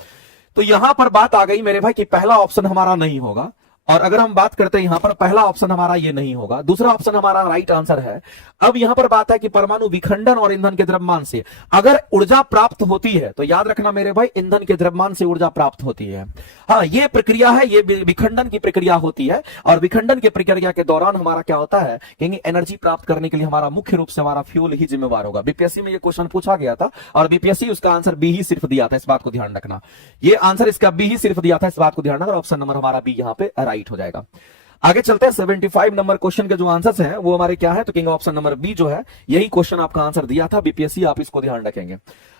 तो यहां पर बात आ गई मेरे भाई कि पहला ऑप्शन हमारा नहीं होगा, और अगर हम बात करते हैं यहां पर पहला ऑप्शन हमारा ये नहीं होगा, दूसरा ऑप्शन हमारा राइट आंसर है। अब यहां पर बात है कि परमाणु विखंडन और ईंधन के द्रव्यमान से अगर ऊर्जा प्राप्त होती है, तो याद रखना मेरे भाई ईंधन के द्रव्यमान से ऊर्जा प्राप्त होती है। हाँ, ये प्रक्रिया है, ये विखंडन की प्रक्रिया होती है। और विखंडन की प्रक्रिया के दौरान हमारा क्या होता है, कहेंगे एनर्जी प्राप्त करने के लिए हमारा मुख्य रूप से हमारा फ्यूल ही जिम्मेवार होगा। बीपीएससी में ये क्वेश्चन पूछा गया था और बीपीएससी उसका आंसर बी ही सिर्फ दिया था, इस बात को ध्यान रखना। ये आंसर इसका बी ही सिर्फ दिया था, इस बात को ध्यान रखना। ऑप्शन नंबर हमारा बी यहां पे राइट हो जाएगा। आगे चलते हैं। 75 नंबर क्वेश्चन के जो आंसर्स हैं वो हमारे क्या है, तो कहेंगे ऑप्शन नंबर बी जो है यही क्वेश्चन आपका आंसर दिया था बीपीएससी, आप इसको ध्यान रखेंगे।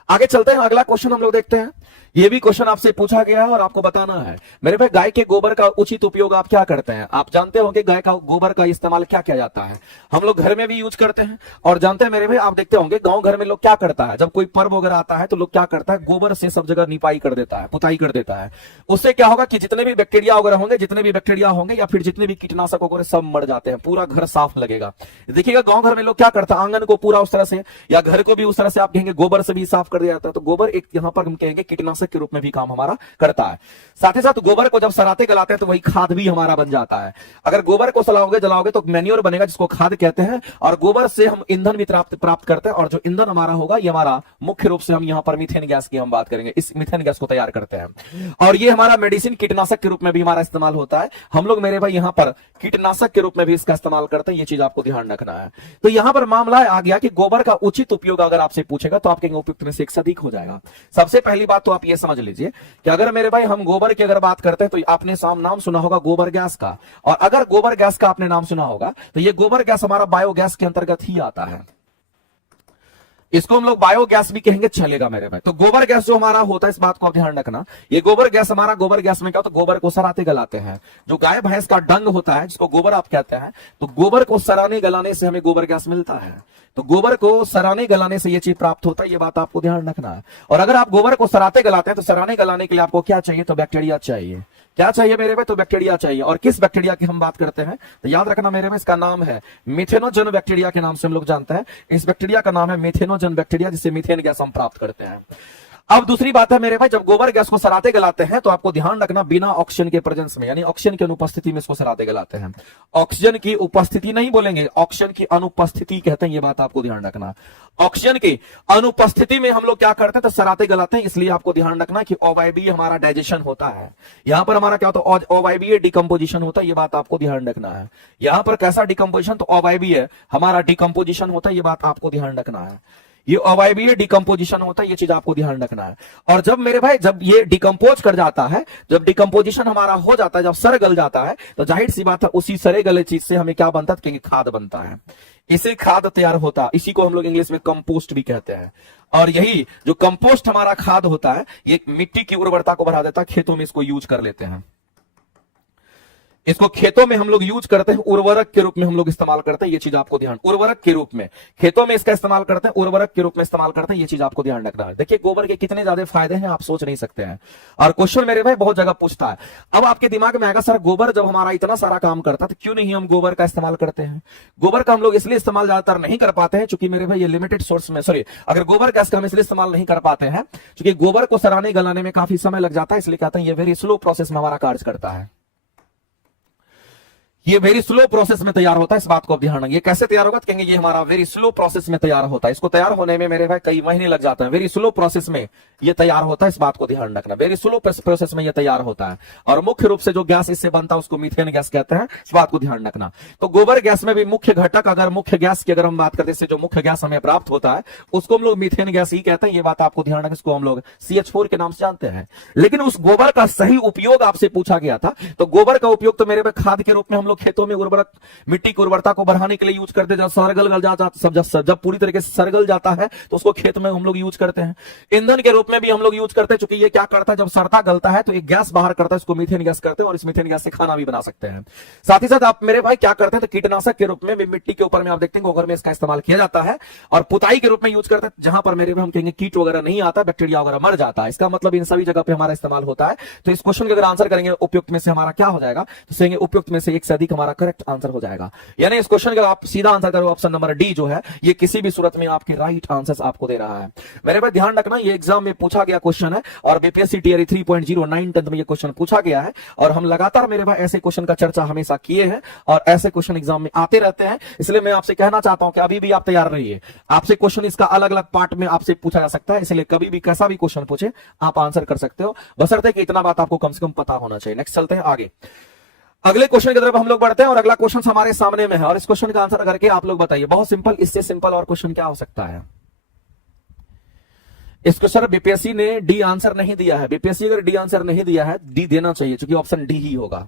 आगे चलते हैं, अगला क्वेश्चन हम लोग देखते हैं। ये भी क्वेश्चन आपसे पूछा गया है और आपको बताना है मेरे भाई गाय के गोबर का उचित उपयोग आप क्या करते हैं। आप जानते होंगे गाय का गोबर का इस्तेमाल क्या किया जाता है, हम लोग घर में भी यूज करते हैं। और जानते हैं मेरे भाई, आप देखते होंगे गांव घर में लोग क्या करता है, जब कोई पर्व वगैरह आता है तो लोग क्या करता है, गोबर से सब जगह निपाई कर देता है, पुताई कर देता है। उससे क्या होगा कि जितने भी बैक्टीरिया वगैरह होंगे, जितने भी बैक्टीरिया होंगे या फिर जितने भी कीटनाशक वगैरह सब मर जाते हैं, पूरा घर साफ लगेगा। देखिएगा गांव घर में लोग क्या करता है, आंगन को पूरा उस तरह से या घर को भी उस तरह से आप कहेंगे गोबर से भी साफ कर दिया जाता है। तो गोबर एक यहां पर हम कहेंगे कीटनाशक के रूप में भी काम हमारा करता है। साथ ही साथ गोबर को जब सराते गलाते हैं तो वही खाद भी हमारा बन जाता है। अगर गोबर को सलाओगे जलाओगे तो मैन्योर बनेगा, जिसको खाद कहते हैं। और गोबर से हम ईंधन भी प्राप्त करते हैं। और जो ईंधन हमारा होगा ये हमारा मुख्य रूप से हम यहां पर मीथेन गैस की हम बात करेंगे, इस मीथेन गैस को तैयार करते हैं। और ये हमारा मेडिसिन कीटनाशक के रूप में भी हमारा इस्तेमाल होता है। हम लोग मेरे भाई यहां पर कीटनाशक के रूप में भी इसका इस्तेमाल करते हैं, ये चीज आपको ध्यान रखना है। तो यहां पर मामला आ गया कि गोबर का उचित उपयोग अगर आपसे पूछेगा तो आपके उपयुक्त में से एक से अधिक हो जाएगा। सबसे पहली बात तो आप ये समझ लीजिए कि अगर मेरे भाई हम गोबर की अगर बात करते हैं तो आपने नाम सुना होगा गोबर गैस का। और अगर गोबर गैस का आपने नाम सुना होगा तो ये गोबर गैस हमारा बायोगैस के अंतर्गत ही आता है। इसको हम लोग बायोगैस भी कहेंगे, चलेगा मेरे भाई। तो गोबर गैस जो हमारा होता है, इस बात को आप ध्यान रखना। ये गोबर गैस हमारा, गोबर गैस में क्या होता है, गोबर को सराते गलाते हैं। जो गाय भैंस का डंग होता है जिसको गोबर आप कहते हैं, तो गोबर को सराने गलाने से हमें गोबर गैस मिलता है। तो गोबर को सराने गलाने से ये चीज प्राप्त होता है, ये बात आपको ध्यान रखना है। और अगर आप गोबर को सराते गलाते हैं तो सराने गलाने के लिए आपको क्या चाहिए, तो बैक्टीरिया चाहिए। क्या चाहिए मेरे भाई, तो बैक्टीरिया चाहिए। और किस बैक्टीरिया की हम बात करते हैं, तो याद रखना मेरे भाई इसका नाम है मिथेनोजन बैक्टीरिया के नाम से हम लोग जानते हैं। इस बैक्टीरिया का नाम है मिथेनोजन बैक्टीरिया, जिससे मीथेन गैस हम प्राप्त करते हैं। अब दूसरी बात है मेरे भाई, जब गोबर गैस को सराते गलाते हैं तो आपको ध्यान रखना बिना ऑक्सीजन के प्रेजेंस में, यानी ऑक्सीजन की अनुपस्थिति में इसको सराते गलाते हैं। ऑक्सीजन की उपस्थिति नहीं बोलेंगे, ऑक्सीजन की अनुपस्थिति कहते हैं, ये बात आपको ध्यान रखना। ऑक्सीजन की अनुपस्थिति में हम लोग क्या करते हैं, तो सराते गलाते हैं। इसलिए आपको ध्यान रखना कि अवायवीय हमारा डाइजेशन होता है। यहां पर हमारा क्या होता है, अवायवीय डिकम्पोजिशन होता है, ये बात आपको ध्यान रखना है। यहां पर कैसा डिकम्पोजिशन, तो अवायवीय हमारा डिकम्पोजिशन होता है, ये बात आपको ध्यान रखना है। ये अवायवीय डिकम्पोजिशन होता है, ये चीज आपको ध्यान रखना है। और जब मेरे भाई जब ये डिकम्पोज कर जाता है, जब डिकम्पोजिशन हमारा हो जाता है, जब सर गल जाता है, तो जाहिर सी बात है उसी सरे गले चीज से हमें क्या बनता है, क्योंकि खाद बनता है। इसे खाद तैयार होता है, इसी को हम लोग इंग्लिश में कंपोस्ट भी कहते हैं। और यही जो कंपोस्ट हमारा खाद होता है, ये मिट्टी की उर्वरता को बढ़ा देता है, खेतों में इसको यूज कर लेते हैं। इसको खेतों में हम लोग यूज करते हैं, उर्वरक के रूप में हम लोग इस्तेमाल करते हैं, ये चीज आपको ध्यान, उर्वरक के रूप में खेतों में इसका इस्तेमाल करते हैं, उर्वरक के रूप में इस्तेमाल करते हैं, ये चीज आपको ध्यान रखना है। देखिए गोबर के कितने ज्यादा फायदे हैं आप सोच नहीं सकते हैं, और क्वेश्चन मेरे भाई बहुत जगह पूछता है। अब आपके दिमाग में आएगा सर गोबर जब हमारा इतना सारा काम करता है तो क्यों नहीं हम गोबर का इस्तेमाल करते हैं? गोबर का हम लोग इसलिए इस्तेमाल ज्यादातर नहीं कर पाते हैं क्योंकि मेरे भाई ये लिमिटेड सोर्स में, सॉरी, अगर गोबर गैस का हम इसलिए इस्तेमाल नहीं कर पाते हैं क्योंकि गोबर को सड़ाने गलाने में काफी समय लग जाता है, इसलिए कहते हैं ये वेरी स्लो प्रोसेस में हमारा कार्य करता है, ये वेरी स्लो प्रोसेस में तैयार होता है। इस बात को ध्यान रखिए, ये कैसे तैयार होगा तो कहेंगे ये हमारा वेरी स्लो प्रोसेस में तैयार होता है, इसको तैयार होने में मेरे भाई कई महीने लग जाते हैं, वेरी स्लो प्रोसेस में ये तैयार होता है, इस बात को ध्यान रखना, वेरी स्लो प्रोसेस में ये तैयार होता है। और मुख्य रूप से जो गैस इससे बनता है उसको मीथेन गैस कहते हैं, इस बात को ध्यान रखना। तो गोबर गैस में भी मुख्य घटक, अगर मुख्य गैस की अगर हम बात करते हैं, जो मुख्य गैस हमें प्राप्त होता है उसको हम लोग मीथेन गैस ही कहते हैं, ये बात आपको ध्यान रखना, इसको हम लोग CH4 के नाम से जानते हैं। लेकिन उस गोबर का सही उपयोग आपसे पूछा गया था, तो गोबर का उपयोग तो मेरे भाई खाद के रूप में हम लोग खेतों में उर्वरक, मिट्टी की उर्वरता को बढ़ाने के लिए यूज करते हैं, जब सरगल गल जाता, जब पूरी तरीके से सरगल जाता है तो उसको खेत में हम लोग यूज करते हैं। ईंधन के रूप में भी हम लोग यूज करते हैं, क्योंकि ये क्या करता है जब सड़ता गलता है तो एक गैस बाहर करता है, इसको मीथेन गैस करते हैं, और इस मीथेन गैस से खाना भी बना सकते हैं। साथ ही साथ आप मेरे भाई क्या करते हैं तो कीटनाशक के रूप में भी मिट्टी के ऊपर में आप देखते हैं गोबर में इसका इस्तेमाल किया जाता है, और पुताई के रूप में यूज करते हैं, जहां पर मेरे भाई हम कहेंगे कीट वगैरह नहीं आता, बैक्टीरिया वगैरह मर जाता है, इसका मतलब इन सभी जगह पे हमारा इस्तेमाल होता है। तो इस क्वेश्चन का अगर आंसर करेंगे उपयुक्त में से हमारा क्या हो जाएगा, तो कहेंगे उपयुक्त में से एक से अधिक हमारा करेक्ट आंसर हो जाएगा। यानी इस क्वेश्चन का आप सीधा आंसर करो, ऑप्शन नंबर डी जो है ये किसी भी सूरत में आपके राइट आंसर आपको दे रहा है। मेरे भाई ध्यान रखना, ये एग्जाम में पूछा गया क्वेश्चन है, और बीपीएससी टीआरई 3.09 10th में ये क्वेश्चन पूछा गया है, और हम लगातार मेरे भाई ऐसे क्वेश्चन का चर्चा हमेशा किए हैं, और ऐसे क्वेश्चन एग्जाम में आते रहते हैं। इसलिए मैं आपसे कहना चाहता हूं कि अभी भी आप तैयार रहिए, आपसे क्वेश्चन इसका अलग अलग पार्ट में आपसे पूछा जा सकता है, इसलिए कभी भी कैसा भी क्वेश्चन पूछे आप आंसर कर सकते हो, बशर्ते कि इतना बात आपको कम से कम पता होना चाहिए। नेक्स्ट चलते हैं आगे, अगले क्वेश्चन की तरफ हम लोग बढ़ते हैं, और अगला क्वेश्चन हमारे सामने में है, और इस क्वेश्चन का आंसर करके आप लोग बताइए, बहुत सिंपल, इससे सिंपल और क्वेश्चन क्या हो सकता है। इस क्वेश्चन बीपीएससी ने डी आंसर नहीं दिया है, बीपीएससी अगर डी आंसर नहीं दिया है, डी देना चाहिए, क्योंकि ऑप्शन डी ही होगा,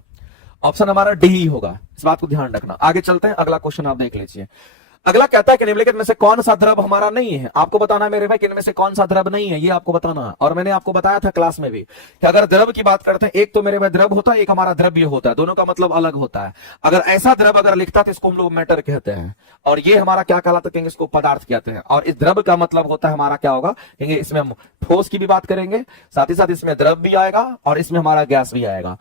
ऑप्शन हमारा डी ही होगा, इस बात को ध्यान रखना। आगे चलते हैं, अगला क्वेश्चन आप देख लीजिए। अगला कहता है कि निम्नलिखित में से कौन सा द्रव हमारा नहीं है, आपको बताना है मेरे भाई कि इनमें से कौन सा द्रव नहीं है, ये आपको बताना है। और मैंने आपको बताया था क्लास में भी कि अगर द्रव की बात करते हैं, एक तो मेरे भाई द्रव होता है, एक हमारा द्रव्य होता है, दोनों का मतलब अलग होता है। अगर ऐसा द्रव अगर लिखता है तो इसको हम लोग मैटर कहते हैं, और ये हमारा क्या कहलाता है, इसको पदार्थ कहते हैं। और इस द्रव का मतलब होता है हमारा क्या होगा, कहेंगे इसमें हम ठोस की भी बात करेंगे, साथ ही साथ इसमें द्रव भी आएगा, और इसमें हमारा गैस भी आएगा।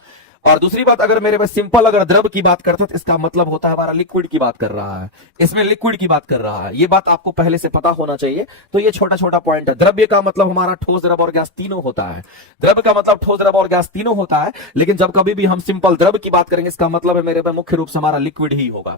और दूसरी बात, अगर मेरे पास सिंपल अगर द्रव की बात करते हैं तो इसका मतलब होता है हमारा लिक्विड की बात कर रहा है, इसमें लिक्विड की बात कर रहा है, ये बात आपको पहले से पता होना चाहिए। तो ये छोटा छोटा पॉइंट है। द्रव्य का मतलब हमारा ठोस, द्रव और गैस तीनों होता है, द्रव का मतलब ठोस, द्रव और गैस तीनों होता है, लेकिन जब कभी भी हम सिंपल द्रव की बात करेंगे इसका मतलब है मेरे पास मुख्य रूप से हमारा लिक्विड ही होगा।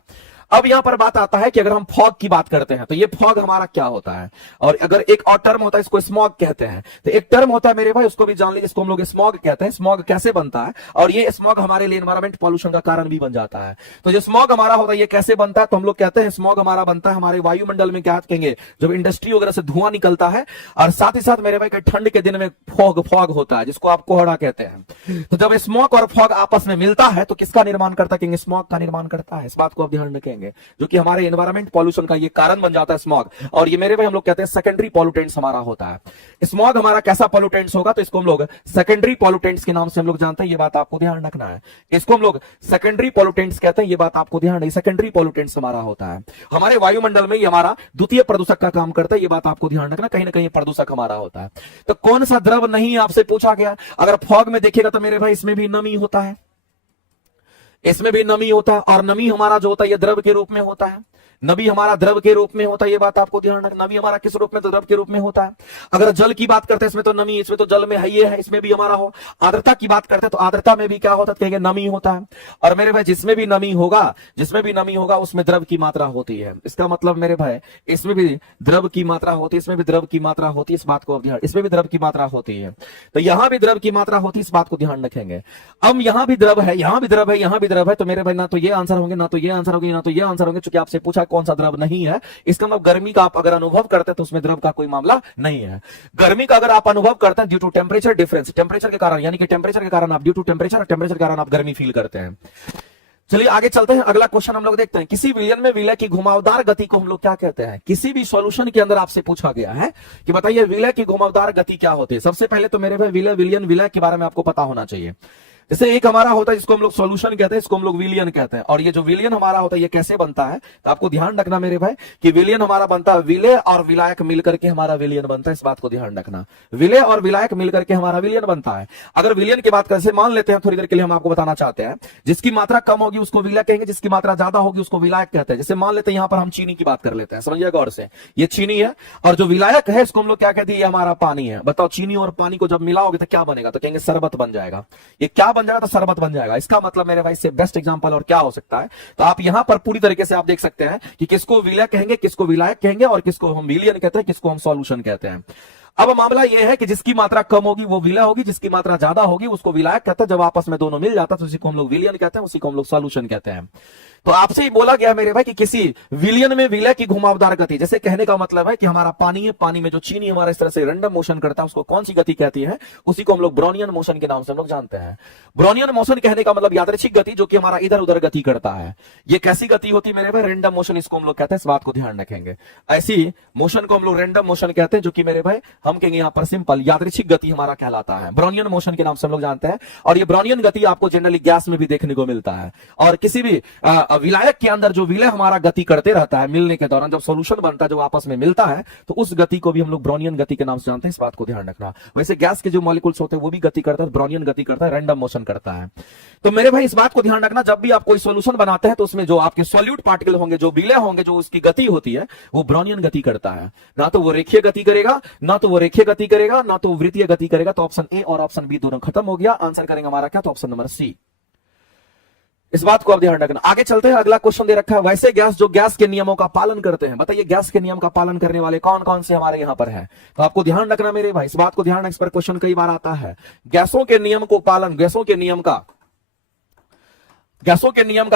अब यहां पर बात आता है कि अगर हम फॉग की बात करते हैं तो ये फॉग हमारा क्या होता है, और अगर एक और टर्म होता है इसको स्मॉग कहते हैं, तो एक टर्म होता है मेरे भाई उसको भी जान लीजिए, इसको हम लोग स्मॉग कहते हैं। स्मॉग कैसे बनता है, और ये स्मॉग हमारे लिए एनवायरमेंट पॉल्यूशन का कारण भी बन जाता है। तो जो स्मॉग हमारा होता है ये कैसे बनता है, तो हम लोग कहते हैं स्मॉग हमारा बनता है हमारे वायुमंडल में, क्या कहेंगे, जब इंडस्ट्री वगैरह से धुआं निकलता है, और साथ ही साथ मेरे भाई ठंड के दिन में फॉग होता है जिसको आप कोहरा कहते हैं। तो जब स्मॉग और फॉग आपस में मिलता है तो किसका निर्माण करता है, कहेंगे स्मॉग का निर्माण करता है। इस बात को आप ध्यान रखेंगे, जो कि हमारे एनवायरमेंट पॉल्यूशन का ये कारण बन जाता है स्मॉग। और ये मेरे भाई हम लोग कहते हैं सेकेंडरी पॉल्यूटेंट्स हमारा होता है। स्मॉग हमारा कैसा पॉल्यूटेंट्स होगा, तो इसको हम लोग सेकेंडरी पॉल्यूटेंट्स के नाम से हम लोग जानते हैं, ये बात आपको ध्यान रखना है। इसको हम लोग सेकेंडरी पॉल्यूटेंट्स कहते हैं, ये बात आपको ध्यान है, सेकेंडरी पॉल्यूटेंट्स हमारा होता है हमारे वायुमंडल में, ये हमारा द्वितीय प्रदूषक का काम करता है, ये बात आपको ध्यान रखना, कहीं ना कहीं प्रदूषक हमारा होता है। तो कौन सा द्रव नहीं आपसे पूछा गया, अगर फॉग में देखिएगा तो मेरे भाई इसमें भी नमी होता है, इसमें भी नमी होता है, और नमी हमारा जो होता है ये द्रव के रूप में होता है, नमी हमारा द्रव के रूप में होता है, ये बात आपको ध्यान रखना। नमी हमारा किस रूप में, तो द्रव के रूप में होता है। अगर जल की बात करते हैं इसमें तो नमी, इसमें तो जल में है, ये है, इसमें भी हमारा हो। आर्द्रता की बात करते हैं तो आर्द्रता में भी क्या होता है, कहेंगे नमी होता है। और मेरे भाई जिसमें भी नमी होगा, जिसमें भी नमी होगा उसमें द्रव की मात्रा होती है। इसका मतलब मेरे भाई इसमें भी द्रव की मात्रा होती है, इसमें भी द्रव की मात्रा होती है, इस बात को ध्यान, इसमें भी द्रव की मात्रा होती है, तो यहां भी द्रव की मात्रा होती है, इस बात को ध्यान रखेंगे। अब यहां भी द्रव है, यहां भी द्रव है, यहां भी द्रव है, तो मेरे भाई ना तो ये आंसर होंगे, ना तो ये आंसर होंगे, ना तो ये आंसर होंगे, क्योंकि आपसे पूछा कौन सा द्रव नहीं है। इसका मतलब गर्मी का आप अगर अनुभव करते हैं तो उसमें द्रव का कोई मामला नहीं है। गर्मी का अगर आप अनुभव करते हैं due to temperature difference, temperature के कारण, यानी कि टेम्परेचर के कारण आप ड्यू टू टेम्परेचर के कारण आप गर्मी फील करते हैं। चलिए आगे चलते हैं, अगला क्वेश्चन हम लोग देखते हैं। किसी विलयन में विलय की घुमावदार गति को हम लोग क्या कहते हैं। किसी भी सॉल्यूशन के अंदर आपसे पूछा गया है कि बताइए विलय की घुमावदार गति क्या होती है। सबसे पहले तो मेरे भाई विलय, विलयन, विलय के बारे में आपको पता होना चाहिए। जैसे एक हमारा होता है जिसको हम लोग सॉल्यूशन कहते हैं, इसको हम लोग विलियन कहते हैं। और ये जो विलियन हमारा होता है ये कैसे बनता है, तो आपको ध्यान रखना मेरे भाई कि विलियन हमारा बनता है, विलय और विलायक मिलकर के हमारा विलियन बनता है। इस बात को ध्यान रखना, विलय और विलायक मिलकर के हमारा विलियन बनता है। अगर विलियन की बात कैसे मान लेते हैं थोड़ी देर के लिए, हम आपको बताना चाहते हैं, जिसकी मात्रा कम होगी उसको विलय कहेंगे, जिसकी मात्रा ज्यादा होगी उसको विलायक कहते हैं। जैसे मान लेते हैं यहां पर हम चीनी की बात कर लेते हैं, समझिए गौर से, ये चीनी है और जो विलायक है इसको हम लोग क्या कहते हैं, ये हमारा पानी है। बताओ चीनी और पानी को जब मिलाओगे तो क्या बनेगा, तो कहेंगे शरबत बन जाएगा। ये क्या बन जाएगा, तो शरबत बन जाएगा। इसका मतलब मेरे भाई से बेस्ट एग्जांपल और क्या हो सकता है। तो आप यहां पर पूरी तरीके से आप देख सकते हैं कि किसको विलय कहेंगे, किसको विलायक कहेंगे और किसको हम विलियन कहते हैं, किसको हम सॉल्यूशन कहते हैं। अब मामला यह है कि जिसकी मात्रा कम होगी वो विलय होगी, जिसकी मात्रा ज्यादा होगी उसको विलायक कहते हैं। जब आपस में दोनों मिल जाता है तो उसी को हम लोग विलियन कहते हैं, उसी को हम लोग सॉल्यूशन कहते हैं। तो आपसे ही बोला गया मेरे भाई कि किसी विलियन में विलय की घुमावदार गति, जैसे कहने का मतलब है कि हमारा पानी है, पानी में जो चीनी हमारा इस तरह से रैंडम मोशन करता है उसको कौन सी गति कहती है, उसी को हम लोग ब्रोनियन मोशन के नाम से हम लोग जानते हैं। ब्रोनियन मोशन कहने का मतलब यादृच्छिक गति, जो कि हमारा इधर उधर गति करता है। ये कैसी गति होती है मेरे भाई, रैंडम मोशन इसको हम लोग कहते हैं। इस बात को ध्यान रखेंगे, ऐसी मोशन को हम लोग रैंडम मोशन कहते हैं, जो कि मेरे भाई हम कहेंगे यहां पर सिंपल यादृच्छिक गति हमारा कहलाता है। ब्रोनियन मोशन के नाम से हम लोग जानते हैं। और ये ब्रोनियन गति आपको जनरली गैस में भी देखने को मिलता है। और किसी भी विलायक के अंदर जो विलय हमारा गति करते रहता है, मिलने के दौरान जब सॉल्यूशन बनता है, जब आपस में मिलता है, तो उस गति को भी हम लोग ब्रोनियन गति के नाम से जानते हैं। इस बात को ध्यान रखना। वैसे गैस के जो मॉलिक्यूल्स होते हैं वो भी गति करता है, ब्रोनियन गति करता है, रैंडम मोशन करता है। तो मेरे भाई इस बात को ध्यान रखना, जब भी आप कोई सॉल्यूशन बनाते हैं तो उसमें जो आपके सॉल्यूट पार्टिकल होंगे, जो विलय होंगे, जो उसकी गति होती है वो ब्रोनियन गति करता है। ना तो वो रेखीय गति करेगा, ना तो वो रेखीय गति करेगा, ना तो वृत्तीय गति करेगा। तो ऑप्शन ए और ऑप्शन बी दोनों खत्म हो गया। आंसर करेंगे हमारा क्या, तो ऑप्शन नंबर सी। इस बात को आप ध्यान रखना। आगे चलते हैं, अगला क्वेश्चन दे रखा है, वैसे गैस जो गैस के नियमों का पालन करते हैं। बताइए गैस के नियम का पालन करने वाले कौन कौन से हमारे यहां पर है। तो आपको ध्यान रखना मेरे भाई, इस बात को ध्यान रखना, इस पर क्वेश्चन कई बार आता है। गैसों के नियम को पालन, गैसों के नियम का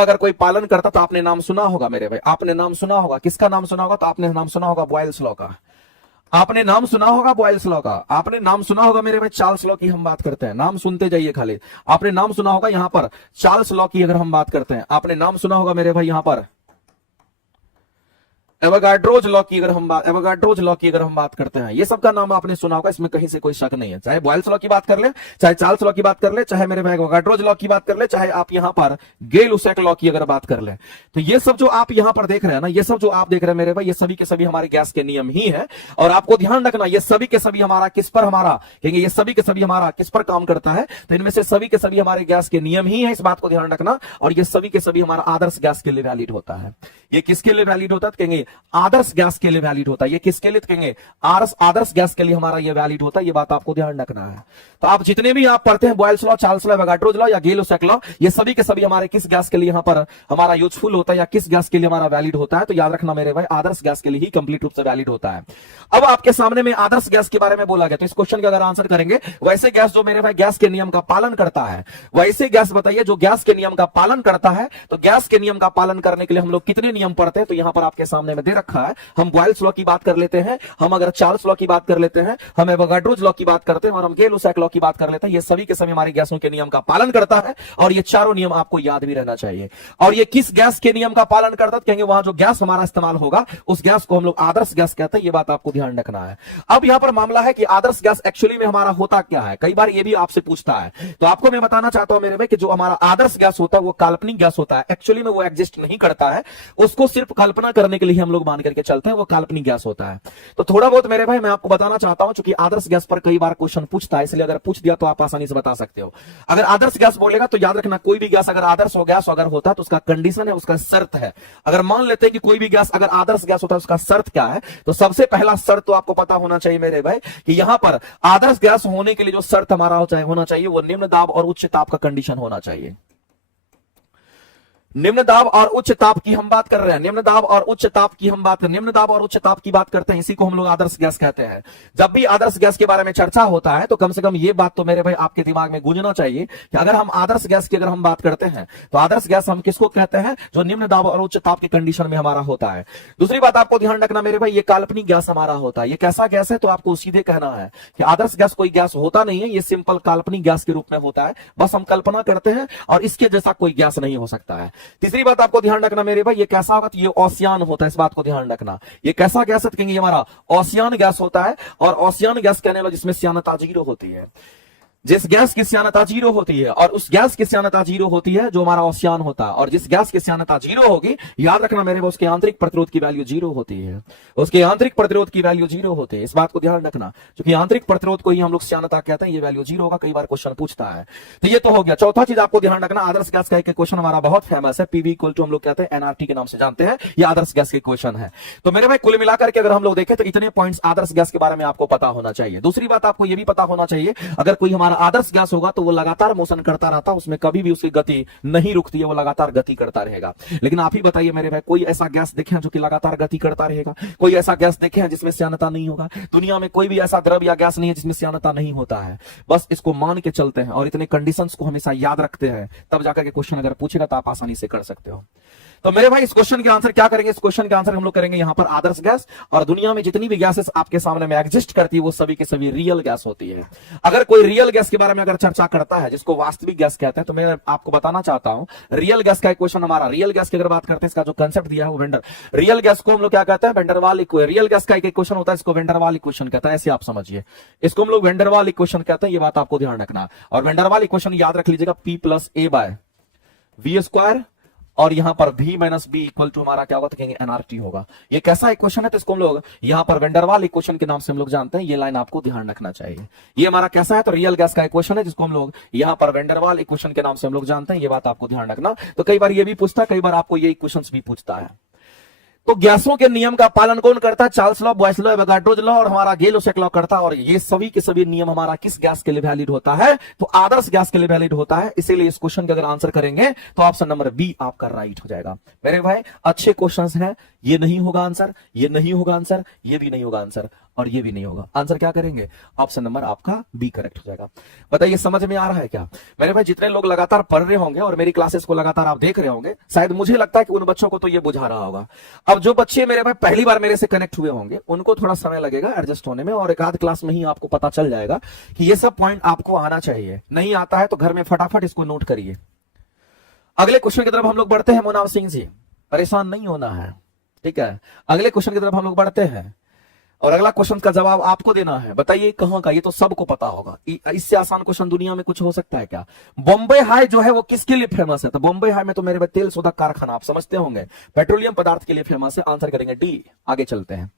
अगर कोई पालन करता तो आपने नाम सुना होगा मेरे भाई, आपने नाम सुना होगा। किसका नाम सुना होगा, तो आपने नाम सुना होगा बॉयल्स लॉ का। आपने नाम सुना होगा बॉयल्स लॉ का। आपने नाम सुना होगा मेरे भाई चार्ल्स लॉ की हम बात करते हैं, नाम सुनते जाइए खाली। आपने नाम सुना होगा यहां पर चार्ल्स लॉ की अगर हम बात करते हैं। आपने नाम सुना होगा मेरे भाई यहां पर एवोगाड्रोज लॉ की अगर हम बात करते हैं। ये सब का नाम आपने सुना होगा, इसमें कहीं से कोई शक नहीं है। चाहे बॉयल्स लॉ की बात कर ले, चाहे चार्ल्स लॉ की बात कर ले, चाहे मेरे भाई एवोगाड्रोज लॉ की बात कर ले, चाहे आप यहां पर गे-लुसैक लॉ की अगर बात कर ले, तो ये सब जो आप यहां पर देख रहे हैं ना, ये सब जो आप देख रहे हैं मेरे भाई, ये सभी के सभी हमारे गैस के नियम ही है। और आपको ध्यान रखना, ये सभी के सभी हमारा किस पर, हमारा कहेंगे ये सभी के सभी हमारा किस पर काम करता है, तो इनमें से सभी के सभी हमारे गैस के नियम ही है। इस बात को ध्यान रखना। और ये सभी के सभी हमारा आदर्श गैस के लिए वैलिड होता है। ये किसके लिए वैलिड होता है, कहेंगे आदर्श गैस के लिए वैलिड होता है। ये किसके लिए, कहेंगे आदर्श गैस के लिए हमारा ये वैलिड होता है। ये बात आपको ध्यान रखना है। तो आप जितने भी आप पढ़ते हैं Boyle's law, Charles law, Avogadro's law या गे-लुसैक लॉ, ये सभी के सभी हमारे किस गैस के लिए यहां पर हमारा यूजफुल होता है या किस गैस के लिए हमारा वैलिड होता है, तो याद रखना मेरे भाई आदर्श गैस के लिए ही कंप्लीट रूप से वैलिड होता है। अब आपके सामने में आदर्श गैस के बारे में बोला गया, तो इस क्वेश्चन का अगर आंसर करेंगे, वैसे गैस जो मेरे भाई गैस के नियम का पालन करता है, वैसे गैस बताइए जो गैस के नियम का पालन करता है। तो गैस के नियम का पालन करने के लिए हम लोग कितने नियम पढ़ते हैं, तो यहां पर आपके सामने में दे रखा है। हम बॉयल्स लॉ की बात कर लेते हैं, हम अगर चार्ल्स लॉ की बात कर लेते हैं, हम एवोगाड्रोज लॉ की बात करते हैं और हम गे-लुसैक लॉ की बात कर लेते हैं। ये सभी के सभी हमारी गैसों के नियम का पालन करता है। और ये चारों नियम आपको याद भी रहना चाहिए। और ये किस गैस के नियम का पालन करता है, कहेंगे वहां जो गैस हमारा इस्तेमाल होगा उस गैस को हम लोग आदर्श गैस कहते हैं। ये बात आपको ध्यान रखना है। अब यहां पर मामला है कि आदर्श गैस एक्चुअली में हमारा होता क्या है, कई बार ये भी आपसे पूछता है। तो आपको मैं बताना चाहता हूं मेरे भाई कि जो हमारा आदर्श गैस होता है वो काल्पनिक गैस होता है। एक्चुअली में वो एग्जिस्ट नहीं करता है, उसको सिर्फ कल्पना करने के लिए हम लोग मान करके चलते हैं, वो काल्पनिक गैस होता है। तो थोड़ा बहुत मेरे भाई मैं आपको बताना चाहता हूं, क्योंकि आदर्श गैस पर कई बार क्वेश्चन पूछता है, इसलिए अगर पूछ दिया तो आप आसानी से बता सकते हो। अगर आदर्श गैस बोलेगा तो याद रखना, कोई भी गैस अगर आदर्श हो गैस अगर होता है तो उसका कंडीशन है, उसका शर्त है। अगर मान लेते हैं कि कोई भी गैस अगर आदर्श गैस होता है, उसका शर्त क्या है, तो सबसे पहला शर्त तो आपको पता होना चाहिए मेरे भाई कि यहां पर आदर्श गैस होने के लिए जो शर्त हमारा होना चाहिए वो निम्न दाब और उच्च ताप का कंडीशन होना चाहिए। निम्न दाब और उच्च ताप की हम बात कर रहे हैं, निम्न दाब और उच्च ताप की हम बात, निम्न दाब और उच्च ताप की बात करते हैं, इसी को हम लोग आदर्श गैस कहते हैं। जब भी आदर्श गैस के बारे में चर्चा होता है तो कम से कम ये बात तो मेरे भाई आपके दिमाग में गूंजना चाहिए कि अगर हम आदर्श गैस की अगर हम बात करते हैं तो आदर्श गैस हम किसको कहते हैं, जो निम्न दाब और उच्च ताप की कंडीशन में हमारा होता है। दूसरी बात आपको ध्यान रखना मेरे भाई, ये काल्पनिक गैस हमारा होता है। ये कैसा गैस है, तो आपको सीधे कहना है कि आदर्श गैस कोई गैस होता नहीं है, ये सिंपल काल्पनिक गैस के रूप में होता है, बस हम कल्पना करते हैं और इसके जैसा कोई गैस नहीं हो सकता है। तीसरी बात आपको ध्यान रखना मेरे भाई, ये कैसा होगा, तो ये ओसियान होता है। इस बात को ध्यान रखना, ये कैसा गैस है, ये हमारा ओसियान गैस होता है। और ओसियान गैस कहने वाला जिसमें सियानता जीरो होती है। जिस गैस की श्यानता 0 होती है, और उस गैस की श्यानता 0 होती है जो हमारा ओशियान होता है, और जिस गैस की श्यानता 0 होगी, याद रखना मेरे, उसके आंतरिक प्रतिरोध की वैल्यू 0 होती है, उसके आंतरिक प्रतिरोध की वैल्यू 0 होती है। इस बात को ध्यान रखना, क्योंकि आंतरिक प्रतिरोध को ही हम लोग श्यानता कहते हैं, ये वैल्यू 0 होगा, कई बार क्वेश्चन पूछता है। तो ये तो हो गया। चौथा चीज आपको ध्यान रखना, आदर्श गैस का एक क्वेश्चन हमारा बहुत फेमस है, पीवी इक्वल टू हम लोग कहते हैं एनआरटी के नाम से जानते हैं, ये आदर्श गैस के क्वेश्चन है। तो मेरे भाई कुल मिलाकर के अगर हम लोग देखें तो इतने पॉइंट्स आदर्श गैस के बारे में आपको पता होना चाहिए। दूसरी बात आपको यह भी पता होना चाहिए, अगर कोई हमारा आदर्श गैस होगा तो वो लगातार मोशन करता रहता है, उसमें कभी भी उसकी गति नहीं रुकती है, वो लगातार गति करता रहेगा। लेकिन आप ही बताइए मेरे भाई, कोई ऐसा गैस देखे हैं जो कि लगातार गति करता रहेगा? कोई ऐसा गैस देखे हैं जिसमें श्यानता नहीं होगा? दुनिया में कोई भी ऐसा द्रव या गैस नहीं है जिसमें श्यानता नहीं होता है। बस इसको मान के चलते हैं और इतने कंडीशंस को हमेशा याद रखते हैं, तब जाकर के क्वेश्चन अगर पूछेगा तो आप आसानी से कर सकते हो। तो मेरे भाई इस क्वेश्चन के आंसर क्या करेंगे? इस क्वेश्चन के आंसर हम लोग करेंगे यहां पर आदर्श गैस, और दुनिया में जितनी भी गैसेस आपके सामने में एग्जिस्ट करती है वो सभी के सभी रियल गैस होती है। अगर कोई रियल गैस के बारे में अगर चर्चा करता है जिसको वास्तविक गैस कहते हैं, तो मैं आपको बताना चाहता हूं रियल गैस का क्वेश्चन हमारा, रियल गैस की अगर बात करते हैं, इसका जो कंसेप्ट दिया है वो वेंडर, रियल गैस को हम लोग क्या कहते हैं? Van der Waals equation. रियल गैस का एक क्वेश्चन होता है, इसको वेंडरवाल इक्वेशन कहता है, ऐसे आप समझिए, इसको हम लोग वेंडरवाल इक्वेशन कहते हैं, ये बात आपको ध्यान रखना। और वेंडरवाल इक्वेशन याद रख लीजिएगा, P + A / V स्क्वायर, और यहां पर V - B इक्वल टू हमारा क्या होगा? तो कहेंगे एनआरटी होगा। ये कैसा इक्वेशन है? तो इसको हम लोग यहां पर वेंडरवाल इक्वेशन के नाम से हम लोग जानते हैं, ये लाइन आपको ध्यान रखना चाहिए। ये हमारा कैसा है? तो रियल गैस का इक्वेशन है, जिसको हम लोग यहां पर वेंडरवाल इक्वेशन के नाम से हम लोग जानते हैं, ये बात आपको ध्यान रखना। तो कई बार ये भी पूछता है, कई बार आपको ये इक्वेशंस भी पूछता है। तो गैसों के नियम का पालन कौन करता है? Charles law, Boyle's law, Avogadro's law और हमारा गेल-लेसक लॉ करता है। और ये सभी के सभी नियम हमारा किस गैस के लिए वैलिड होता है? तो आदर्श गैस के लिए वैलिड होता है। इसीलिए इस क्वेश्चन का अगर आंसर करेंगे तो ऑप्शन नंबर बी आपका राइट हो जाएगा। मेरे भाई अच्छे क्वेश्चंस हैं, ये नहीं होगा आंसर, ये नहीं होगा आंसर, ये भी नहीं होगा आंसर, और ये भी नहीं होगा आंसर। क्या करेंगे? ऑप्शन नंबर आपका बी करेक्ट हो जाएगा। बताइए समझ में आ रहा है क्या? मेरे भाई जितने लोग लगातार पढ़ रहे होंगे और मेरी क्लासेस को लगातार आप देख रहे होंगे, शायद मुझे लगता है कि उन बच्चों को तो ये बुझा रहा होगा। अब जो बच्चे मेरे भाई पहली बार मेरे से कनेक्ट हुए होंगे, उनको थोड़ा समय लगेगा एडजस्ट होने में, और एक आध क्लास में ही आपको पता चल जाएगा कि ये सब पॉइंट आपको आना चाहिए। नहीं आता है तो घर में फटाफट इसको नोट करिए। अगले क्वेश्चन की तरफ हम लोग बढ़ते हैं। मुनाव सिंह जी, परेशान नहीं होना है, ठीक है? अगले क्वेश्चन की तरफ हम लोग बढ़ते हैं, और अगला क्वेश्चन का जवाब आपको देना है। बताइए कहां का? ये तो सबको पता होगा, इससे आसान क्वेश्चन दुनिया में कुछ हो सकता है क्या? बॉम्बे हाई जो है वो किसके लिए फेमस है? तो बॉम्बे हाई में तो मेरे तेल शोधक कारखाना, आप समझते होंगे, पेट्रोलियम पदार्थ के लिए फेमस है। आंसर करेंगे डी। आगे चलते हैं।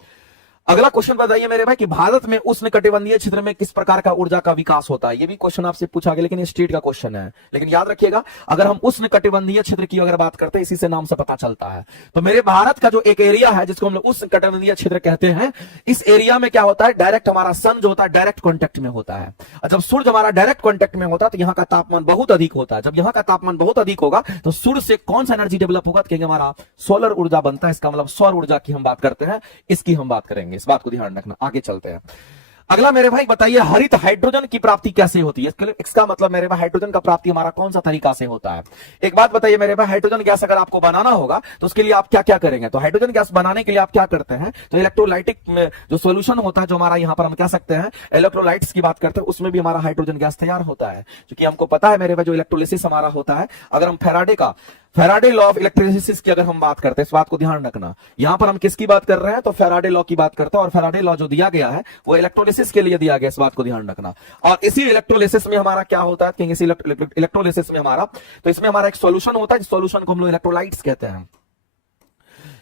अगला क्वेश्चन बताइए मेरे भाई कि भारत में उष्णकटिबंधीय क्षेत्र में किस प्रकार का ऊर्जा का विकास होता है? ये भी क्वेश्चन आपसे पूछा गया, लेकिन ये स्टेट का क्वेश्चन है। लेकिन याद रखिएगा, अगर हम उष्णकटिबंधीय क्षेत्र की अगर बात करते हैं, इसी से नाम से पता चलता है। तो मेरे भारत का जो एक एरिया है जिसको हम लोग उष्णकटिबंधीय क्षेत्र कहते हैं, इस एरिया में क्या होता है? डायरेक्ट हमारा सन जो होता है डायरेक्ट कॉन्टेक्ट में होता है। जब सूर्य हमारा डायरेक्ट कॉन्टेक्ट में होता है तो यहाँ का तापमान बहुत अधिक होता है। जब यहाँ का तापमान बहुत अधिक होगा तो सूर्य से कौन सा एनर्जी डेवलप होगा? कहेंगे हमारा सोलर ऊर्जा बनता है। इसका मतलब सौर ऊर्जा की हम बात करते हैं, इसकी हम बात करेंगे। इस बात को ध्यान रखना। आगे चलते हैं। अगला मेरे भाई बताइए हरित हाइड्रोजन की प्राप्ति कैसे होती है? इसका मतलब मेरे भाई हाइड्रोजन का प्राप्ति हमारा कौन सा तरीका से होता है? एक बात बताइए मेरे भाई, हाइड्रोजन गैस अगर आपको बनाना होगा तो उसके लिए आप क्या क्या करेंगे? तो हाइड्रोजन गैस बनाने के लिए आप क्या करते हैं? तो इलेक्ट्रोलाइटिक में जो सोल्यूशन होता है, जो हमारा यहां पर हम कह सकते हैं इलेक्ट्रोलाइट्स की बात करते हैं, उसमें भी हमारा हाइड्रोजन गैस तैयार होता है। क्योंकि हमको पता है मेरे भाई जो इलेक्ट्रोलिसिस हमारा होता है, अगर हम फैराडे लॉ ऑफ इलेक्ट्रिसिटी की अगर हम बात करते हैं, इस बात को ध्यान रखना। यहां पर हम किसकी बात कर रहे हैं? तो फैराडे लॉ की बात करते हैं, और फैराडे लॉ जो दिया गया है वो इलेक्ट्रोलिसिस के लिए दिया गया, इस बात को ध्यान रखना। और इसी इलेक्ट्रोलिसिस में हमारा क्या होता है? इसी इलेक्ट्रोलिसिस में हमारा, तो इसमें हमारा एक सॉल्यूशन होता है, सॉल्यूशन को हम लोग इलेक्ट्रोलाइट्स कहते हैं।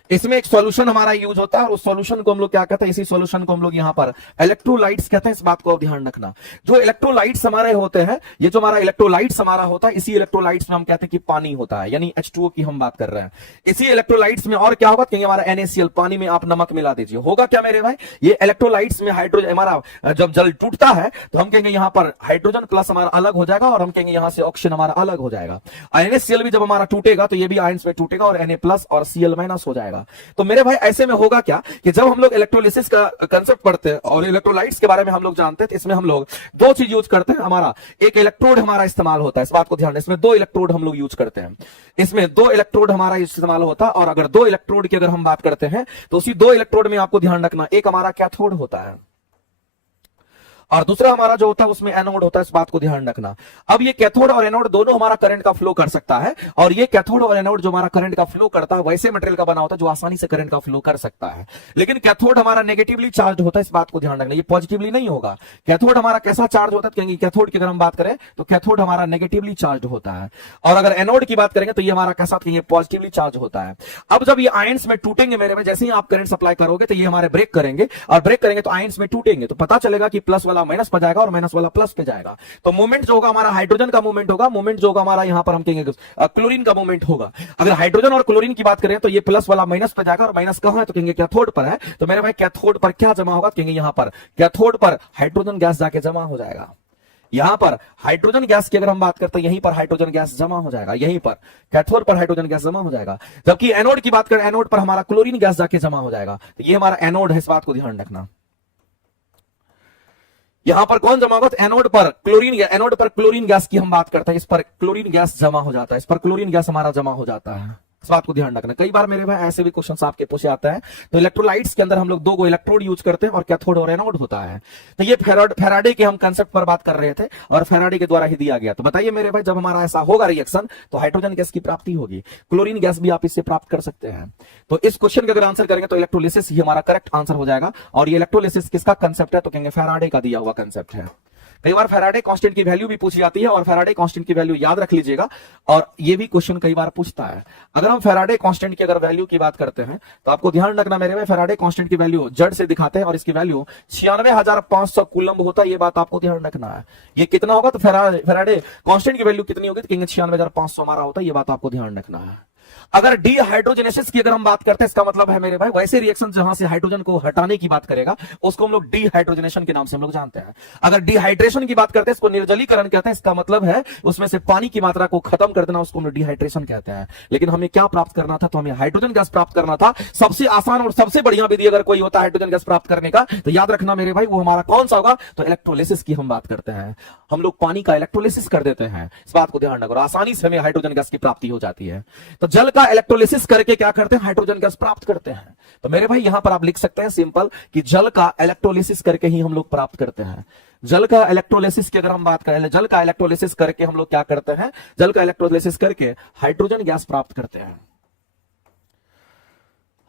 इसमें एक सॉल्यूशन हमारा यूज होता है, और उस सॉल्यूशन को हम लोग क्या कहते हैं? इसी सॉल्यूशन को हम लोग यहां पर इलेक्ट्रोलाइट्स कहते हैं। इस बात को ध्यान रखना। जो इलेक्ट्रोलाइट्स हमारे होते हैं, ये जो हमारा इलेक्ट्रोलाइट्स हमारा होता है, इसी इलेक्ट्रोलाइट्स में हम कहते हैं कि पानी होता है, यानी H2O की हम बात कर रहे हैं। इसी इलेक्ट्रोलाइट्स में और क्या होगा? कहेंगे हमारा NaCl, पानी में आप नमक मिला दीजिए, होगा क्या मेरे भाई? ये इलेक्ट्रोलाइट्स में हाइड्रोजन, हमारा जब जल टूटता है तो हम कहेंगे यहां पर हाइड्रोजन प्लस हमारा अलग हो जाएगा, और हम कहेंगे यहां से ऑक्सीजन हमारा अलग हो जाएगा। NaCl भी जब हमारा टूटेगा तो ये भी आयंस में टूटेगा, और Na+ और Cl- हो जाएगा। तो मेरे भाई ऐसे में होगा क्या कि जब हम लोग इलेक्ट्रोलिसिस का कंसेप्ट पढ़ते हैं और इलेक्ट्रोलाइट्स के बारे में हम लोग जानते हैं, तो इसमें हम लोग दो चीज यूज करते हैं। हमारा एक इलेक्ट्रोड हमारा इस्तेमाल होता है, इस बात को ध्यान रखना। इसमें दो इलेक्ट्रोड हम लोग यूज करते हैं, इसमें दो इलेक्ट्रोड हमारा इस्तेमाल होता है। और अगर दो इलेक्ट्रोड की अगर हम बात करते हैं तो उसी दो इलेक्ट्रोड में आपको ध्यान रखना, एक हमारा कैथोड होता है और दूसरा हमारा जो होता है उसमें एनोड होता है, इस बात को ध्यान रखना। अब ये कैथोड और एनोड दोनों हमारा करंट का फ्लो कर सकता है, और ये कैथोड और एनोड जो हमारा करंट का फ्लो करता है वैसे मटेरियल का बना होता है जो आसानी से करंट का फ्लो कर सकता है। लेकिन कैथोड हमारा नेगेटिवली चार्ज होता है, इस बात को ध्यान रखना, ये पॉजिटिवली नहीं होगा। कैथोड हमारा कैसा चार्ज होता है, क्योंकि कैथोड की अगर हम बात करें तो कैथोड हमारा नेगेटिवली चार्ज होता है, और अगर एनोड की बात करेंगे तो ये हमारा कैसा, ये पॉजिटिवली चार्ज होता है। अब जब ये आयंस में टूटेंगे मेरे में, जैसे ही आप करंट सप्लाई करोगे तो ये हमारे ब्रेक करेंगे, और ब्रेक करेंगे तो आयंस में टूटेंगे, तो पता चलेगा कि प्लस वाला माइनस पे जाएगा और माइनस वाला प्लस पे जाएगा। तो मूवमेंट जो होगा हमारा हाइड्रोजन का मूवमेंट होगा, मूवमेंट जो होगा हमारा यहां पर हम कहेंगे क्लोरीन का मूवमेंट होगा। अगर हाइड्रोजन और क्लोरीन की बात करें तो ये प्लस वाला माइनस पे जाएगा, और माइनस कहां है तो कहेंगे कैथोड पर है। तो मेरे भाई कैथोड पर क्या जमा होगा, कहेंगे यहां पर कैथोड पर हाइड्रोजन गैस जाके जमा हो जाएगा। यहां पर हाइड्रोजन गैस की अगर हम बात करते हैं, यहीं पर हाइड्रोजन गैस जमा हो जाएगा, यहीं पर कैथोड पर हाइड्रोजन गैस जमा हो जाएगा। जबकि एनोड की बात करें, एनोड पर हमारा क्लोरीन गैस जाके जमा हो जाएगा। तो ये हमारा एनोड है, इस बात को ध्यान रखना। यहां पर कौन जमा होगा, तो एनोड पर क्लोरीन, एनोड पर क्लोरीन गैस की हम बात करते हैं, इस पर क्लोरीन गैस जमा हो जाता है, इस पर क्लोरीन गैस हमारा जमा हो जाता है, इस बात को ध्यान रखना। कई बार मेरे भाई ऐसे भी क्वेश्चंस आपके पूछे आते हैं। तो इलेक्ट्रोलाइट्स के अंदर हम लोग 2 इलेक्ट्रोड यूज करते हैं, और कैथोड और एनोड होता है। तो ये फैराडे के हम कंसेप्ट पर बात कर रहे थे, और फैराडे के द्वारा ही दिया गया। तो बताइए मेरे भाई, जब हमारा ऐसा होगा रिएक्शन तो हाइड्रोजन गैस की प्राप्ति होगी, क्लोरीन गैस भी आप इससे प्राप्त कर सकते हैं। तो इस क्वेश्चन का अगर आंसर करेंगे तो इलेक्ट्रोलिसिस ही हमारा करेक्ट आंसर हो जाएगा। और ये इलेक्ट्रोलिसिस किसका कंसेप्ट है, तो कहेंगे फैराडे का दिया हुआ कंसेप्ट है। कई बार फैराडे कांस्टेंट की वैल्यू भी पूछी जाती है, और फैराडे कांस्टेंट की वैल्यू याद रख लीजिएगा, और ये भी क्वेश्चन कई बार पूछता है। अगर हम फैराडे कांस्टेंट की अगर वैल्यू की बात करते हैं तो आपको ध्यान रखना मेरे में, फैराडे कांस्टेंट की वैल्यू जड़ से दिखाते हैं, और इसकी वैल्यू 96,500 कूलम्ब होता है, ये बात आपको ध्यान रखना है। ये कितना होगा, तो फैराडे कांस्टेंट की वैल्यू कितनी होगी, तो कहेंगे 96,500 हमारा होता है, ये बात आपको ध्यान रखना है। अगर डीहाइड्रोजनेसिस की अगर हम बात करते हैं, इसका मतलब है मेरे भाई वैसे रिएक्शन जहां से हाइड्रोजन को हटाने की बात करेगा उसको हम लोग डीहाइड्रोजनेशन के नाम से हम लोग जानते हैं। अगर डिहाइड्रेशन की बात करते हैं, इसको निर्जलीकरण कहते हैं, इसका मतलब है उसमें से पानी की मात्रा को खत्म कर देना, उसको हम लोग डिहाइड्रेशन कहते हैं। लेकिन हमें क्या प्राप्त करना था, तो हमें हाइड्रोजन गैस प्राप्त करना था। सबसे आसान और सबसे बढ़िया विधि अगर कोई होता है हाइड्रोजन गैस प्राप्त करने का, तो याद रखना मेरे भाई वो हमारा कौन सा होगा, तो इलेक्ट्रोलिसिस की हम बात करते हैं। हम लोग पानी का इलेक्ट्रोलिसिस कर देते हैं, इस बात को ध्यान रखो, आसानी से हमें हाइड्रोजन गैस की प्राप्ति हो जाती है। तो जल का इलेक्ट्रोलिसिस करके क्या करते हैं, हाइड्रोजन गैस प्राप्त करते हैं। तो मेरे भाई यहां पर आप लिख सकते हैं सिंपल कि जल का इलेक्ट्रोलिसिस करके ही हम लोग प्राप्त करते हैं। जल का इलेक्ट्रोलिसिस की अगर हम बात करें, जल का इलेक्ट्रोलिसिस करके हम लोग क्या करते हैं, जल का इलेक्ट्रोलिसिस करके हाइड्रोजन गैस प्राप्त करते हैं,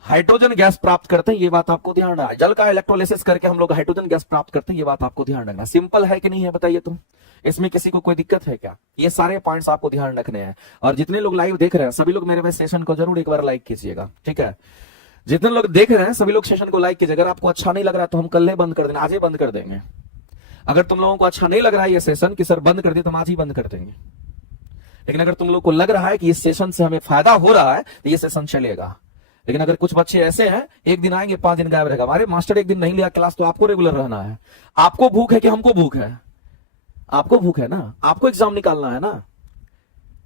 हाइड्रोजन गैस प्राप्त करते हैं, ये बात आपको ध्यान रखना। जल का इलेक्ट्रोलिसिस करके हम लोग हाइड्रोजन गैस प्राप्त करते हैं, ये बात आपको ध्यान रखना। सिंपल है कि नहीं है, बताइए तुम, इसमें किसी को कोई दिक्कत है क्या? ये सारे पॉइंट्स आपको ध्यान रखने हैं। और जितने लोग लाइव देख रहे हैं सभी लोग मेरे भाई सेशन को जरूर एक बार लाइक कीजिएगा, ठीक है? जितने लोग देख रहे हैं सभी लोग सेशन को लाइक कीजिए। अगर आपको अच्छा नहीं लग रहा है तो हम कल ही बंद कर देंगे, आज ही बंद कर देंगे। अगर तुम लोगों को अच्छा नहीं लग रहा है ये सेशन कि सर बंद कर दिए, तो हम आज ही बंद कर देंगे। लेकिन अगर तुम लोग को लग रहा है कि इस सेशन से हमें फायदा हो रहा है तो ये सेशन चलेगा। लेकिन अगर कुछ बच्चे ऐसे हैं, एक दिन आएंगे 5 दिन गायब रहेगा, हमारे मास्टर एक दिन नहीं लिया क्लास, तो आपको रेगुलर रहना है। आपको भूख है कि हमको भूख है? आपको भूख है ना, आपको एग्जाम निकालना है ना,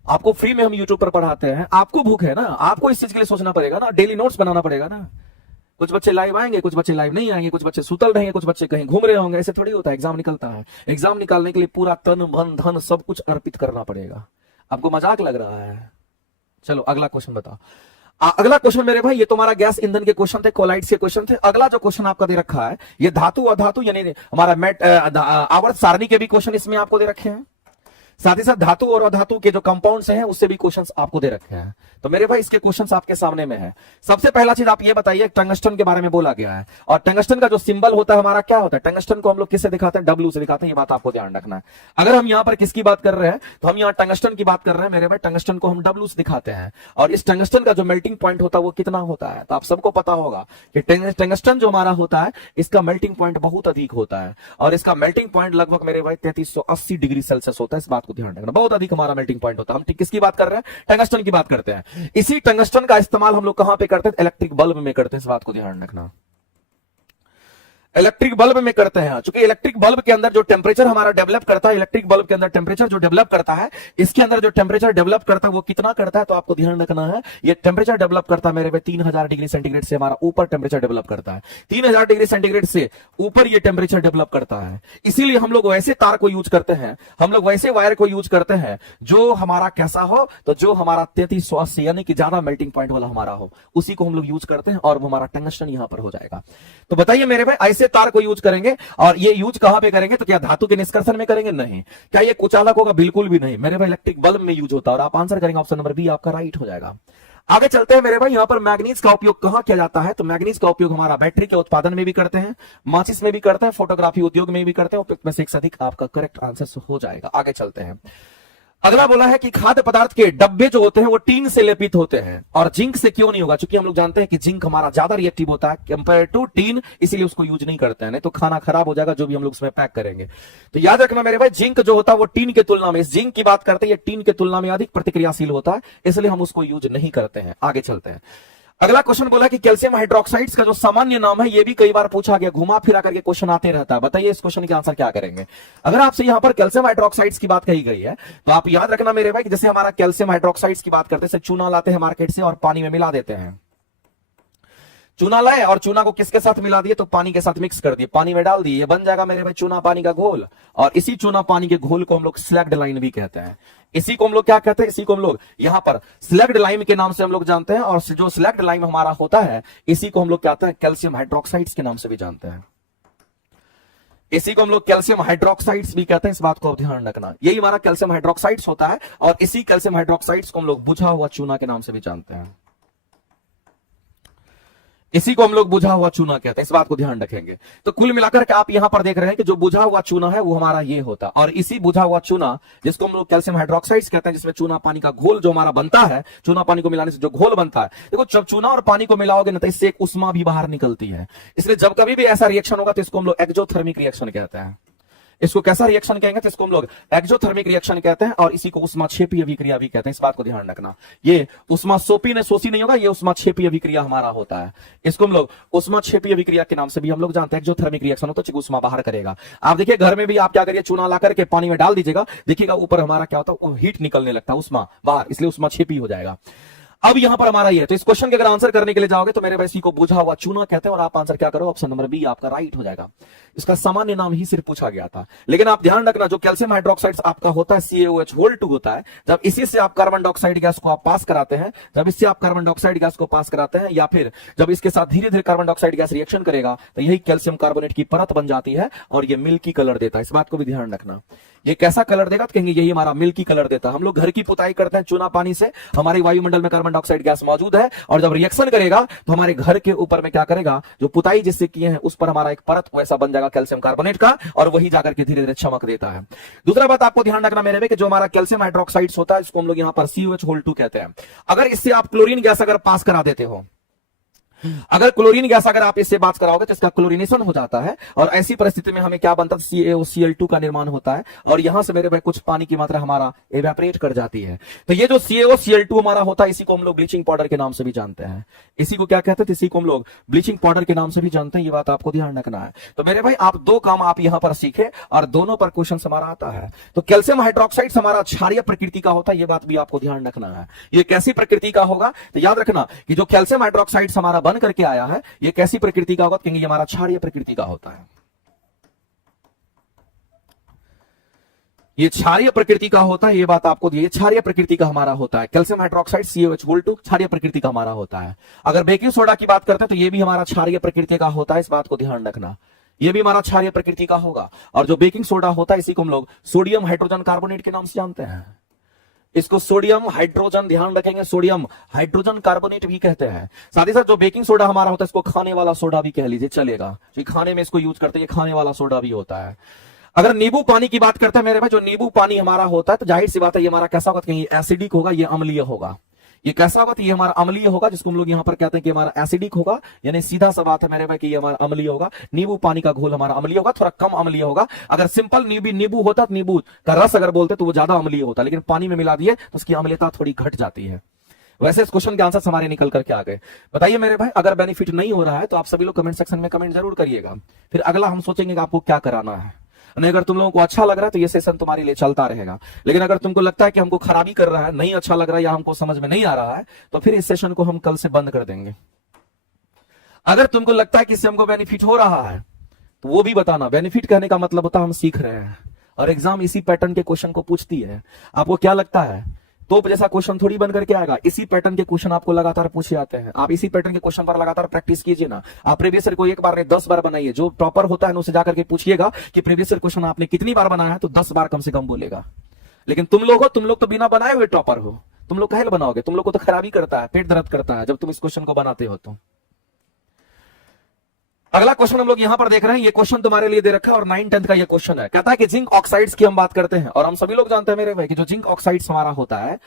आपको फ्री में हम यूट्यूब पर पढ़ाते हैं, आपको भूख है ना, आपको इस चीज के लिए सोचना पड़ेगा ना, डेली नोट्स बनाना पड़ेगा ना। कुछ बच्चे लाइव आएंगे, कुछ बच्चे लाइव नहीं आएंगे, कुछ बच्चे सुतल रहेंगे, कुछ बच्चे कहीं घूम रहे होंगे, ऐसे थोड़ी होता है। एग्जाम निकलता है, एग्जाम निकालने के लिए पूरा तन मन धन सब कुछ अर्पित करना पड़ेगा। आपको मजाक लग रहा है? चलो अगला क्वेश्चन बताओ। अगला क्वेश्चन मेरे भाई, ये तुम्हारा गैस ईंधन के क्वेश्चन थे, कोलाइड्स के क्वेश्चन थे। अगला जो क्वेश्चन आपका दे रखा है ये धातु अधातु यानी हमारा आवर्त सारणी के भी क्वेश्चन इसमें आपको दे रखे हैं। साथ ही साथ धातु और अधातु के जो कंपाउंड्स हैं उससे भी क्वेश्चंस आपको दे रखे हैं। तो मेरे भाई इसके क्वेश्चंस आपके सामने में है। सबसे पहला चीज आप ये बताइए, टंगस्टन के बारे में बोला गया है, और टंगस्टन का जो सिंबल होता है हमारा क्या होता है? टंगस्टन को हम लोग किससे दिखाते हैं? डब्ल्यू से दिखाते हैं, ये बात आपको ध्यान रखना है। अगर हम यहाँ पर किसकी बात कर रहे हैं तो हम यहाँ टंगस्टन की बात कर रहे हैं मेरे भाई। टंगस्टन को हम डब्ल्यू से दिखाते हैं, और इस टंगस्टन का जो मेल्टिंग पॉइंट होता है वो कितना होता है? तो आप सबको पता होगा कि टंगस्टन जो हमारा होता है इसका मेल्टिंग पॉइंट बहुत अधिक होता है, और इसका मेल्टिंग पॉइंट लगभग मेरे भाई 3380 डिग्री सेल्सियस होता है। इस बात को ध्यान रखना, बहुत हमारा मेल्टिंग पॉइंट होता है। हम किसकी बात कर रहे हैं? टंगस्टन की बात करते हैं। इसी टंगस्टन का इस्तेमाल हम लोग कहां पे करते हैं? इलेक्ट्रिक बल्ब में करते हैं। इस बात को ध्यान रखना, इलेक्ट्रिक बल्ब में करते हैं। चूंकि इलेक्ट्रिक बल्ब के अंदर जो टेम्परेचर हमारा डेवलप करता है, इलेक्ट्रिक बल्ब के अंदर टेम्परेचर जो डेवलप करता है, इसके अंदर जो टेम्परेचर डेवलप करता है वो कितना करता है? तो आपको ध्यान रखना है, ये टेम्परेचर डेवलप करता है मेरे भाई 3000 डिग्री सेंटीग्रेड से हमारा ऊपर टेम्परेचर डेवलप करता है। 3000 डिग्री सेंटीग्रेड से ऊपर ये टेम्परेचर डेवलप करता है। इसीलिए हम लोग वैसे तार को यूज करते हैं, हम लोग वैसे वायर को यूज करते हैं जो हमारा कैसा हो, तो जो हमारा 3380 यानी कि ज्यादा मेल्टिंग पॉइंट वाला हमारा हो, उसी को हम लोग यूज करते हैं, और वो हमारा टंगस्टन यहां पर हो जाएगा। तो बताइए मेरे भाई, ऐसे से तार को यूज करेंगे, और ये यूज कहां पे करेंगे, तो क्या धातु के निष्कर्षण में करेंगे? नहीं। क्या ये कुचालक होगा? बिल्कुल भी नहीं मेरे भाई, इलेक्ट्रिक बल्ब में यूज होता है। और आप आंसर करेंगे ऑप्शन नंबर बी, आपका राइट हो जाएगा। आगे चलते हैं मेरे भाई, यहां पर मैग्नीज का उपयोग कहां किया जाता है? तो मैग्नीज का उपयोग हमारा बैटरी के उत्पादन में भी करते हैं, माचिस में भी करते हैं, फोटोग्राफी उद्योग में भी करते हैं। उपयुक्त में से एक से अधिक आपका करेक्ट आंसर हो जाएगा। आगे चलते हैं, अगला बोला है कि खाद्य पदार्थ के डब्बे जो होते हैं वो टीन से लेपित होते हैं, और जिंक से क्यों नहीं होगा? क्योंकि हम लोग जानते हैं कि जिंक हमारा ज्यादा रिएक्टिव होता है कंपेयर टू टीन, इसीलिए उसको यूज नहीं करते हैं, नहीं तो खाना खराब हो जाएगा जो भी हम लोग उसमें पैक करेंगे। तो याद रखना मेरे भाई, जिंक जो होता है वो टीन की तुलना में, इस जिंक की बात करते हैं, ये टीन की तुलना में अधिक प्रतिक्रियाशील होता है, इसलिए हम उसको यूज नहीं करते हैं। आगे चलते हैं, अगला क्वेश्चन बोला कि कैल्शियम हाइड्रोक्साइड्स का जो सामान्य नाम है, ये भी कई बार पूछा गया, घुमा फिरा करके क्वेश्चन आते रहता है। बताइए इस क्वेश्चन के आंसर क्या करेंगे? अगर आपसे यहां पर कैल्शियम हाइड्रोक्साइड्स की बात कही गई है, तो आप याद रखना मेरे भाई, जैसे हमारा कैल्शियम हाइड्रोक्साइड्स की बात करते हैं, चूना लाते हैं मार्केट से और पानी में मिला देते हैं। चूना लाए और चूना को किसके साथ मिला दिए? तो पानी के साथ मिक्स कर दिए, पानी में डाल दिए, ये बन जाएगा मेरे भाई चूना पानी का घोल। और इसी चूना पानी के घोल को हम लोग स्लैग्ड लाइम भी कहते हैं। इसी को हम लोग क्या कहते हैं? इसी को हम लोग यहां पर स्लैग्ड लाइम के नाम से हम लोग जानते हैं, और जो स्लैग्ड लाइम हमारा होता है, इसी को हम लोग कहते हैं कैल्शियम हाइड्रोक्साइड्स के नाम से भी जानते हैं। इसी को हम लोग कैल्शियम हाइड्रोक्साइड्स भी कहते हैं, इस बात को ध्यान रखना। यही हमारा कैल्शियम हाइड्रोक्साइड्स होता है, और इसी कैल्शियम हाइड्रोक्साइड्स को हम लोग बुझा हुआ चूना के नाम से भी जानते हैं। इसी को हम लोग बुझा हुआ चूना कहते हैं, इस बात को ध्यान रखेंगे। तो कुल मिलाकर के आप यहां पर देख रहे हैं कि जो बुझा हुआ चूना है वो हमारा ये होता है, और इसी बुझा हुआ चूना जिसको हम लोग कैल्शियम हाइड्रोक्साइड्स कहते हैं, जिसमें चूना पानी का घोल जो हमारा बनता है, चूना पानी को मिलाने से जो घोल बनता है, देखो जब चूना और पानी को मिलाओगे ना, तो इससे एक उष्मा भी बाहर निकलती है। इसलिए जब कभी भी ऐसा रिएक्शन होगा तो इसको हम लोग एक्सोथर्मिक रिएक्शन कहते हैं। इसको कैसा रिएक्शन कहेंगे? तो इसको हम लोग एक्सोथर्मिक रिएक्शन कहते हैं, और इसी को उष्माक्षेपीय अभिक्रिया भी कहते हैं, इस बात को ध्यान रखना। ये उष्माक्षेपी ने शोषी नहीं होगा, ये उष्माक्षेपीय अभिक्रिया हमारा होता है। इसको हम लोग उष्माक्षेपीय अभिक्रिया के नाम से भी हम लोग जानते हैं। एक्सोथर्मिक रिएक्शन हो तो उष्मा बाहर करेगा। आप देखिए घर में भी आप क्या करिए, चूना ला करके पानी में डाल दीजिएगा, देखिएगा ऊपर हमारा क्या होता है, हीट निकलने लगता है, उष्मा बाहर, इसलिए उष्माक्षेपी हो जाएगा। अब यहां पर हमारा ये, तो इस क्वेश्चन के अगर आंसर करने के लिए जाओगे तो मेरे भाई इसी को बुझा हुआ चूना कहते हैं, और आप आंसर क्या करो? ऑप्शन नंबर बी आपका राइट हो जाएगा। इसका सामान्य नाम ही सिर्फ पूछा गया था, लेकिन आप ध्यान रखना, जो कैल्शियम हाइड्रोक्साइड्स आपका होता है CaOH होता है, जब इसी से आप कार्बन डाइऑक्साइड गैस को आप पास कराते हैं, जब इससे आप कार्बन डाइऑक्साइड गैस को पास कराते हैं, या फिर जब इसके साथ धीरे धीरे कार्बन डाइऑक्साइड गैस रिएक्शन करेगा, तो यही कैल्शियम कार्बोनेट की परत बन जाती है, और ये मिल्की कलर देता है। इस बात को भी ध्यान रखना, ये कैसा कलर देगा? तो कहेंगे यही हमारा मिल्की कलर देता है। हम लोग घर की पुताई करते हैं चूना पानी से, हमारे वायुमंडल में कार्बन डाइऑक्साइड गैस मौजूद है, और जब रिएक्शन करेगा तो हमारे घर के ऊपर में क्या करेगा, जो पुताई जिससे किए हैं उस पर हमारा एक परत वैसा बन जाएगा कैल्शियम कार्बोनेट का, और वही जाकर के धीरे धीरे चमक देता है। दूसरा बात आपको ध्यान रखना मेरे में, कि जो हमारा कैल्शियम हाइड्रोक्साइड्स होता है, इसको हम लोग यहां पर COH कहते हैं। अगर इससे आप क्लोरीन गैस अगर पास करा देते हो, अगर क्लोरीन गैस अगर आप इससे बात कराओगे तो इसका क्लोरीनेशन हो जाता है, और ऐसी परिस्थिति में हमें क्या बनता है? CaOCl2 का निर्माण होता है, और यहां से मेरे भाई कुछ पानी की मात्रा हमारा एवेपोरेट कर जाती है। तो ये जो CaOCl2 हमारा होता है, इसी को हम लोग ब्लीचिंग पाउडर के नाम से भी जानते हैं। इसी को क्या कहते हैं? इसी को हम लोग ब्लीचिंग पाउडर के नाम से भी जानते हैं, ये बात आपको ध्यान रखना है। तो मेरे भाई आप दो काम आप यहां पर सीखे, और दोनों पर क्वेश्चन हमारा आता है। तो कैल्शियम हाइड्रोक्साइड हमारा क्षारीय प्रकृति का होता है, ये बात भी आपको ध्यान रखना है। ये कैसी प्रकृति का होगा? तो याद रखना कि जो कैल्शियम हाइड्रोक्साइड हमारा बन करके आया है, ये कैसी प्रकृति का होगा? कहेंगे ये हमारा क्षारीय प्रकृति का होता है। ये क्षारीय प्रकृति का होता है, ये बात आपको दी, ये क्षारीय प्रकृति का हमारा होता है। कैल्शियम हाइड्रोक्साइड CaOH क्षारीय प्रकृति का हमारा होता है। अगर बेकिंग सोडा की बात करते हैं तो ये भी हमारा क्षारीय प्रकृति का होता है, इस बात को ध्यान रखना, ये भी हमारा क्षारीय प्रकृति का होगा। और जो बेकिंग सोडा होता है, इसी को हम लोग सोडियम हाइड्रोजन कार्बोनेट के नाम से जानते हैं। इसको सोडियम हाइड्रोजन, ध्यान रखेंगे, सोडियम हाइड्रोजन कार्बोनेट भी कहते हैं। साथ ही साथ जो बेकिंग सोडा हमारा होता है, इसको खाने वाला सोडा भी कह लीजिए, चलेगा, खाने में इसको यूज करते हैं, खाने वाला सोडा भी होता है। अगर नींबू पानी की बात करते हैं मेरे भाई, जो नींबू पानी हमारा होता है, तो जाहिर सी बात है ये हमारा कैसा होगा? कहीं एसिडिक होगा, ये अम्लीय होगा। ये कैसा होगा? तो ये हमारा अम्लीय होगा, जिसको हम लोग यहाँ पर कहते हैं कि हमारा एसिडिक होगा, यानी सीधा सा बात है मेरे भाई कि ये हमारा अम्लीय होगा। नींबू पानी का घोल हमारा अम्लीय होगा, थोड़ा कम अम्लीय होगा। अगर सिंपल नींबू होता, नींबू का रस अगर बोलते तो वो ज्यादा अम्लीय होता, लेकिन पानी में मिला दिए तो उसकी अम्लीयता थोड़ी घट जाती है। वैसे इस क्वेश्चन के आंसर हमारे निकल करके आ गए। बताइए मेरे भाई, अगर बेनिफिट नहीं हो रहा है तो आप सभी लोग कमेंट सेक्शन में कमेंट जरूर करिएगा, फिर अगला हम सोचेंगे कि आपको क्या कराना है। नहीं, अगर तुम लोगों को अच्छा लग रहा है तो ये सेशन तुम्हारे लिए चलता रहेगा, लेकिन अगर तुमको लगता है कि हमको खराबी कर रहा है, नहीं अच्छा लग रहा है, या हमको समझ में नहीं आ रहा है, तो फिर इस सेशन को हम कल से बंद कर देंगे। अगर तुमको लगता है कि इससे हमको बेनिफिट हो रहा है तो वो भी बताना। बेनिफिट कहने का मतलब होता है हम सीख रहे हैं, और एग्जाम इसी पैटर्न के क्वेश्चन को पूछती है। आपको क्या लगता है तोप जैसा क्वेश्चन थोड़ी बन करके आएगा। इसी पैटर्न के क्वेश्चन आपको लगातार पूछे जाते हैं। आप इसी पैटर्न के क्वेश्चन पर लगातार प्रैक्टिस कीजिए ना। आप प्रीवियस ईयर को एक बार नहीं 10 बार बनाइए। जो टॉपर होता है ना, उसे जाकर के पूछिएगा कि प्रीवियस ईयर क्वेश्चन आपने कितनी बार बनाया है, तो 10 बार कम से कम बोलेगा। लेकिन तुम लोग तो बिना बनाए हुए टॉपर हो। तुम लोग काहे बनाओगे? तुम लोग को तो खराबी करता है, पेट दर्द करता है जब तुम इस क्वेश्चन को बनाते हो। तो अगला क्वेश्चन हम लोग यहां पर देख रहे हैं। ये क्वेश्चन तुम्हारे लिए दे रखा है और 9-10 का ये क्वेश्चन है। कहता है कि जिंक ऑक्साइड्स की हम बात करते हैं, और हम सभी लोग जानते हैं मेरे भाई कि जो जिंक ऑक्साइड्स हमारा होता है,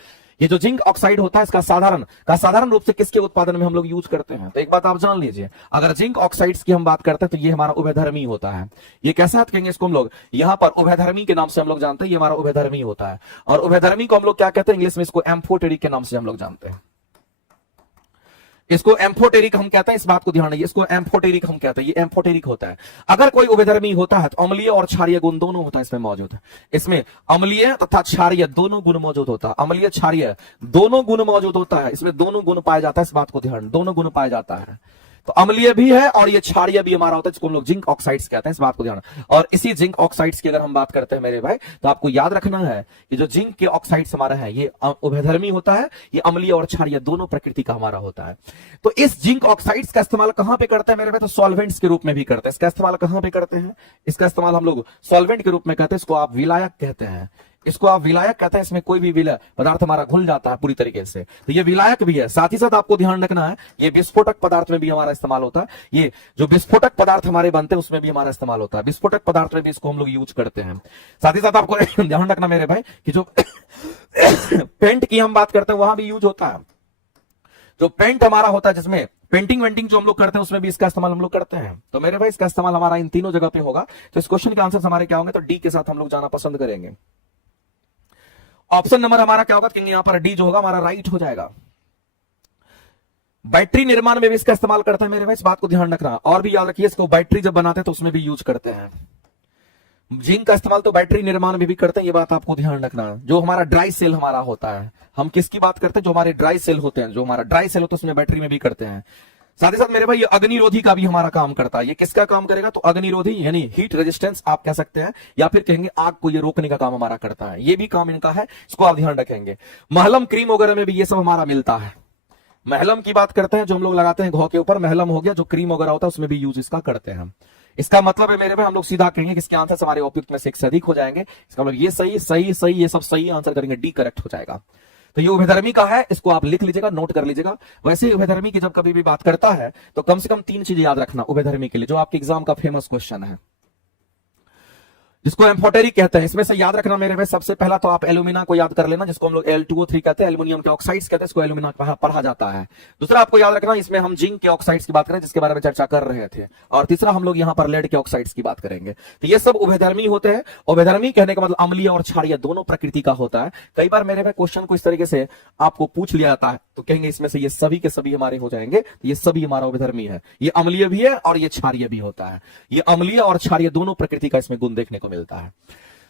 ये जो जिंक ऑक्साइड होता है, इसका साधारण रूप से किसके उत्पादन में हम लोग यूज करते हैं? तो एक बात आप जान लीजिए, अगर जिंक ऑक्साइड्स की हम बात करते हैं तो ये हमारा उभयधर्मी होता है। ये कैसा कहेंगे इसको हम लोग? यहां पर उभयधर्मी के नाम से हम लोग जानते हैं, ये हमारा उभयधर्मी होता है। और उभयधर्मी को हम लोग क्या कहते हैं? इंग्लिश में इसको एम्फोटेरिक के नाम से हम लोग जानते हैं। इसको एम्फोटेरिक हम कहते हैं। इस बात को ध्यान रखिए, इसको एम्फोटेरिक हम कहते हैं। ये एम्फोटेरिक होता है। अगर कोई उभयधर्मी होता है तो अम्लीय और क्षारीय गुण दोनों होता है इसमें मौजूद। इसमें अम्लीय तथा क्षारीय दोनों गुण मौजूद होता है। अम्लीय क्षारीय दोनों गुण मौजूद होता है। इसमें दोनों गुण पाया जाता है। इस बात को ध्यान, दोनों गुण पाया जाता है। तो अम्लीय भी है और ये क्षारीय भी हमारा होता है, जिसको हम लोग जिंक ऑक्साइड्स कहते हैं। इस बात को ध्यान। और इसी जिंक ऑक्साइड्स की अगर हम बात करते हैं मेरे भाई, तो आपको याद रखना है कि जो जिंक के ऑक्साइड्स हमारा है, ये उभयधर्मी होता है। ये अम्लीय और क्षारीय दोनों प्रकृति का हमारा होता है। तो इस जिंक ऑक्साइड्स का इस्तेमाल कहां पे करते हैं मेरे भाई? तो सॉल्वेंट्स के रूप में भी करते हैं। इसका इस्तेमाल कहां पे करते हैं? इसका इस्तेमाल हम लोग सॉल्वेंट के रूप में करते हैं। इसको आप विलायक कहते हैं। इसको आप विलायक कहते हैं। इसमें कोई भी विलय पदार्थ हमारा घुल जाता है पूरी तरीके से, तो ये विलायक भी है। साथ ही साथ आपको ध्यान रखना है, ये विस्फोटक पदार्थ में भी हमारा इस्तेमाल होता है। ये जो विस्फोटक पदार्थ हमारे बनते हैं उसमें भी हमारा इस्तेमाल होता है। विस्फोटक पदार्थ में भी इसको हम लोग यूज करते हैं। साथ ही साथ आपको ध्यान रखना मेरे भाई कि जो पेंट की हम बात करते हैं वहां भी यूज होता है। जो पेंट हमारा होता है, जिसमें पेंटिंग वेंटिंग जो हम लोग करते हैं, उसमें भी इसका इस्तेमाल हम लोग करते हैं। तो मेरे भाई इसका इस्तेमाल हमारा इन तीनों जगह पे होगा। तो इस क्वेश्चन के आंसर हमारे क्या होंगे? तो डी के साथ हम लोग जाना पसंद करेंगे। ऑप्शन नंबर हमारा क्या होगा? क्योंकि यहां पर डी जो होगा हमारा राइट हो जाएगा। बैटरी निर्माण में भी इसका इस्तेमाल करते हैं मेरे भाई, इस बात को ध्यान रखना। और भी याद रखिए, इसको बैटरी जब बनाते हैं तो उसमें भी यूज करते हैं। जिंक का इस्तेमाल तो बैटरी निर्माण में भी करते हैं, ये बात आपको ध्यान रखना। जो हमारा ड्राई सेल हमारा होता है, हम किसकी बात करते हैं? जो हमारे ड्राई सेल होते हैं, जो हमारा ड्राई सेल होता है उसमें बैटरी में भी करते हैं। साथ ही साथ मेरे भाई ये अग्निरोधी का भी हमारा काम करता है। ये किसका काम करेगा? तो अग्निरोधी यानी हीट रेजिस्टेंस आप कह सकते हैं, या फिर कहेंगे आग को ये रोकने का काम हमारा करता है। ये भी काम इनका है, इसको आप ध्यान रखेंगे। महलम क्रीम वगैरह में भी ये सब हमारा मिलता है। महलम की बात करते हैं, जो हम लोग लगाते हैं घाव के ऊपर, महलम हो गया। जो क्रीम वगैरह होता है उसमें भी यूज इसका करते हैं। इसका मतलब है मेरे भाई, हम लोग सीधा कहेंगे कि इसके आंसर हमारे उपयुक्त में से एक से अधिक हो जाएंगे। इसका मतलब ये सही सही सही ये सब सही आंसर करेंगे, डी करेक्ट हो जाएगा। तो ये उभयधर्मी का है, इसको आप लिख लीजिएगा, नोट कर लीजिएगा। वैसे उभयधर्मी की जब कभी भी बात करता है तो कम से कम 3 चीजें याद रखना उभयधर्मी के लिए, जो आपके एग्जाम का फेमस क्वेश्चन है, जिसको एम्फोटेरिक कहते हैं। इसमें से याद रखना मेरे भाई, सबसे पहला तो आप एल्यूमिना को याद कर लेना, जिसको हम लोग Al2O3 कहते हैं। एल्यूमिनियम के ऑक्साइड्स कहते हैं, इसको एल्यूमिना पढ़ा जाता है। दूसरा आपको याद रखना, इसमें हम जिंक के ऑक्साइड्स की बात करें, जिसके बारे में चर्चा कर रहे थे। और तीसरा हम लोग यहां पर लेड के ऑक्साइड्स की बात करेंगे। तो ये सब उभयधर्मी होते हैं। उभयधर्मी कहने का मतलब अम्लीय और क्षारीय दोनों प्रकृति का होता है। कई बार मेरे भाई क्वेश्चन को इस तरीके से आपको पूछ लिया जाता है, तो कहेंगे इसमें से ये सभी के सभी हमारे हो जाएंगे। तो ये सभी हमारा उभयधर्मी है। ये अम्लीय भी है और ये क्षारीय भी होता है। ये अम्लीय और क्षारीय दोनों प्रकृति का इसमें गुण देखने को मिलता है।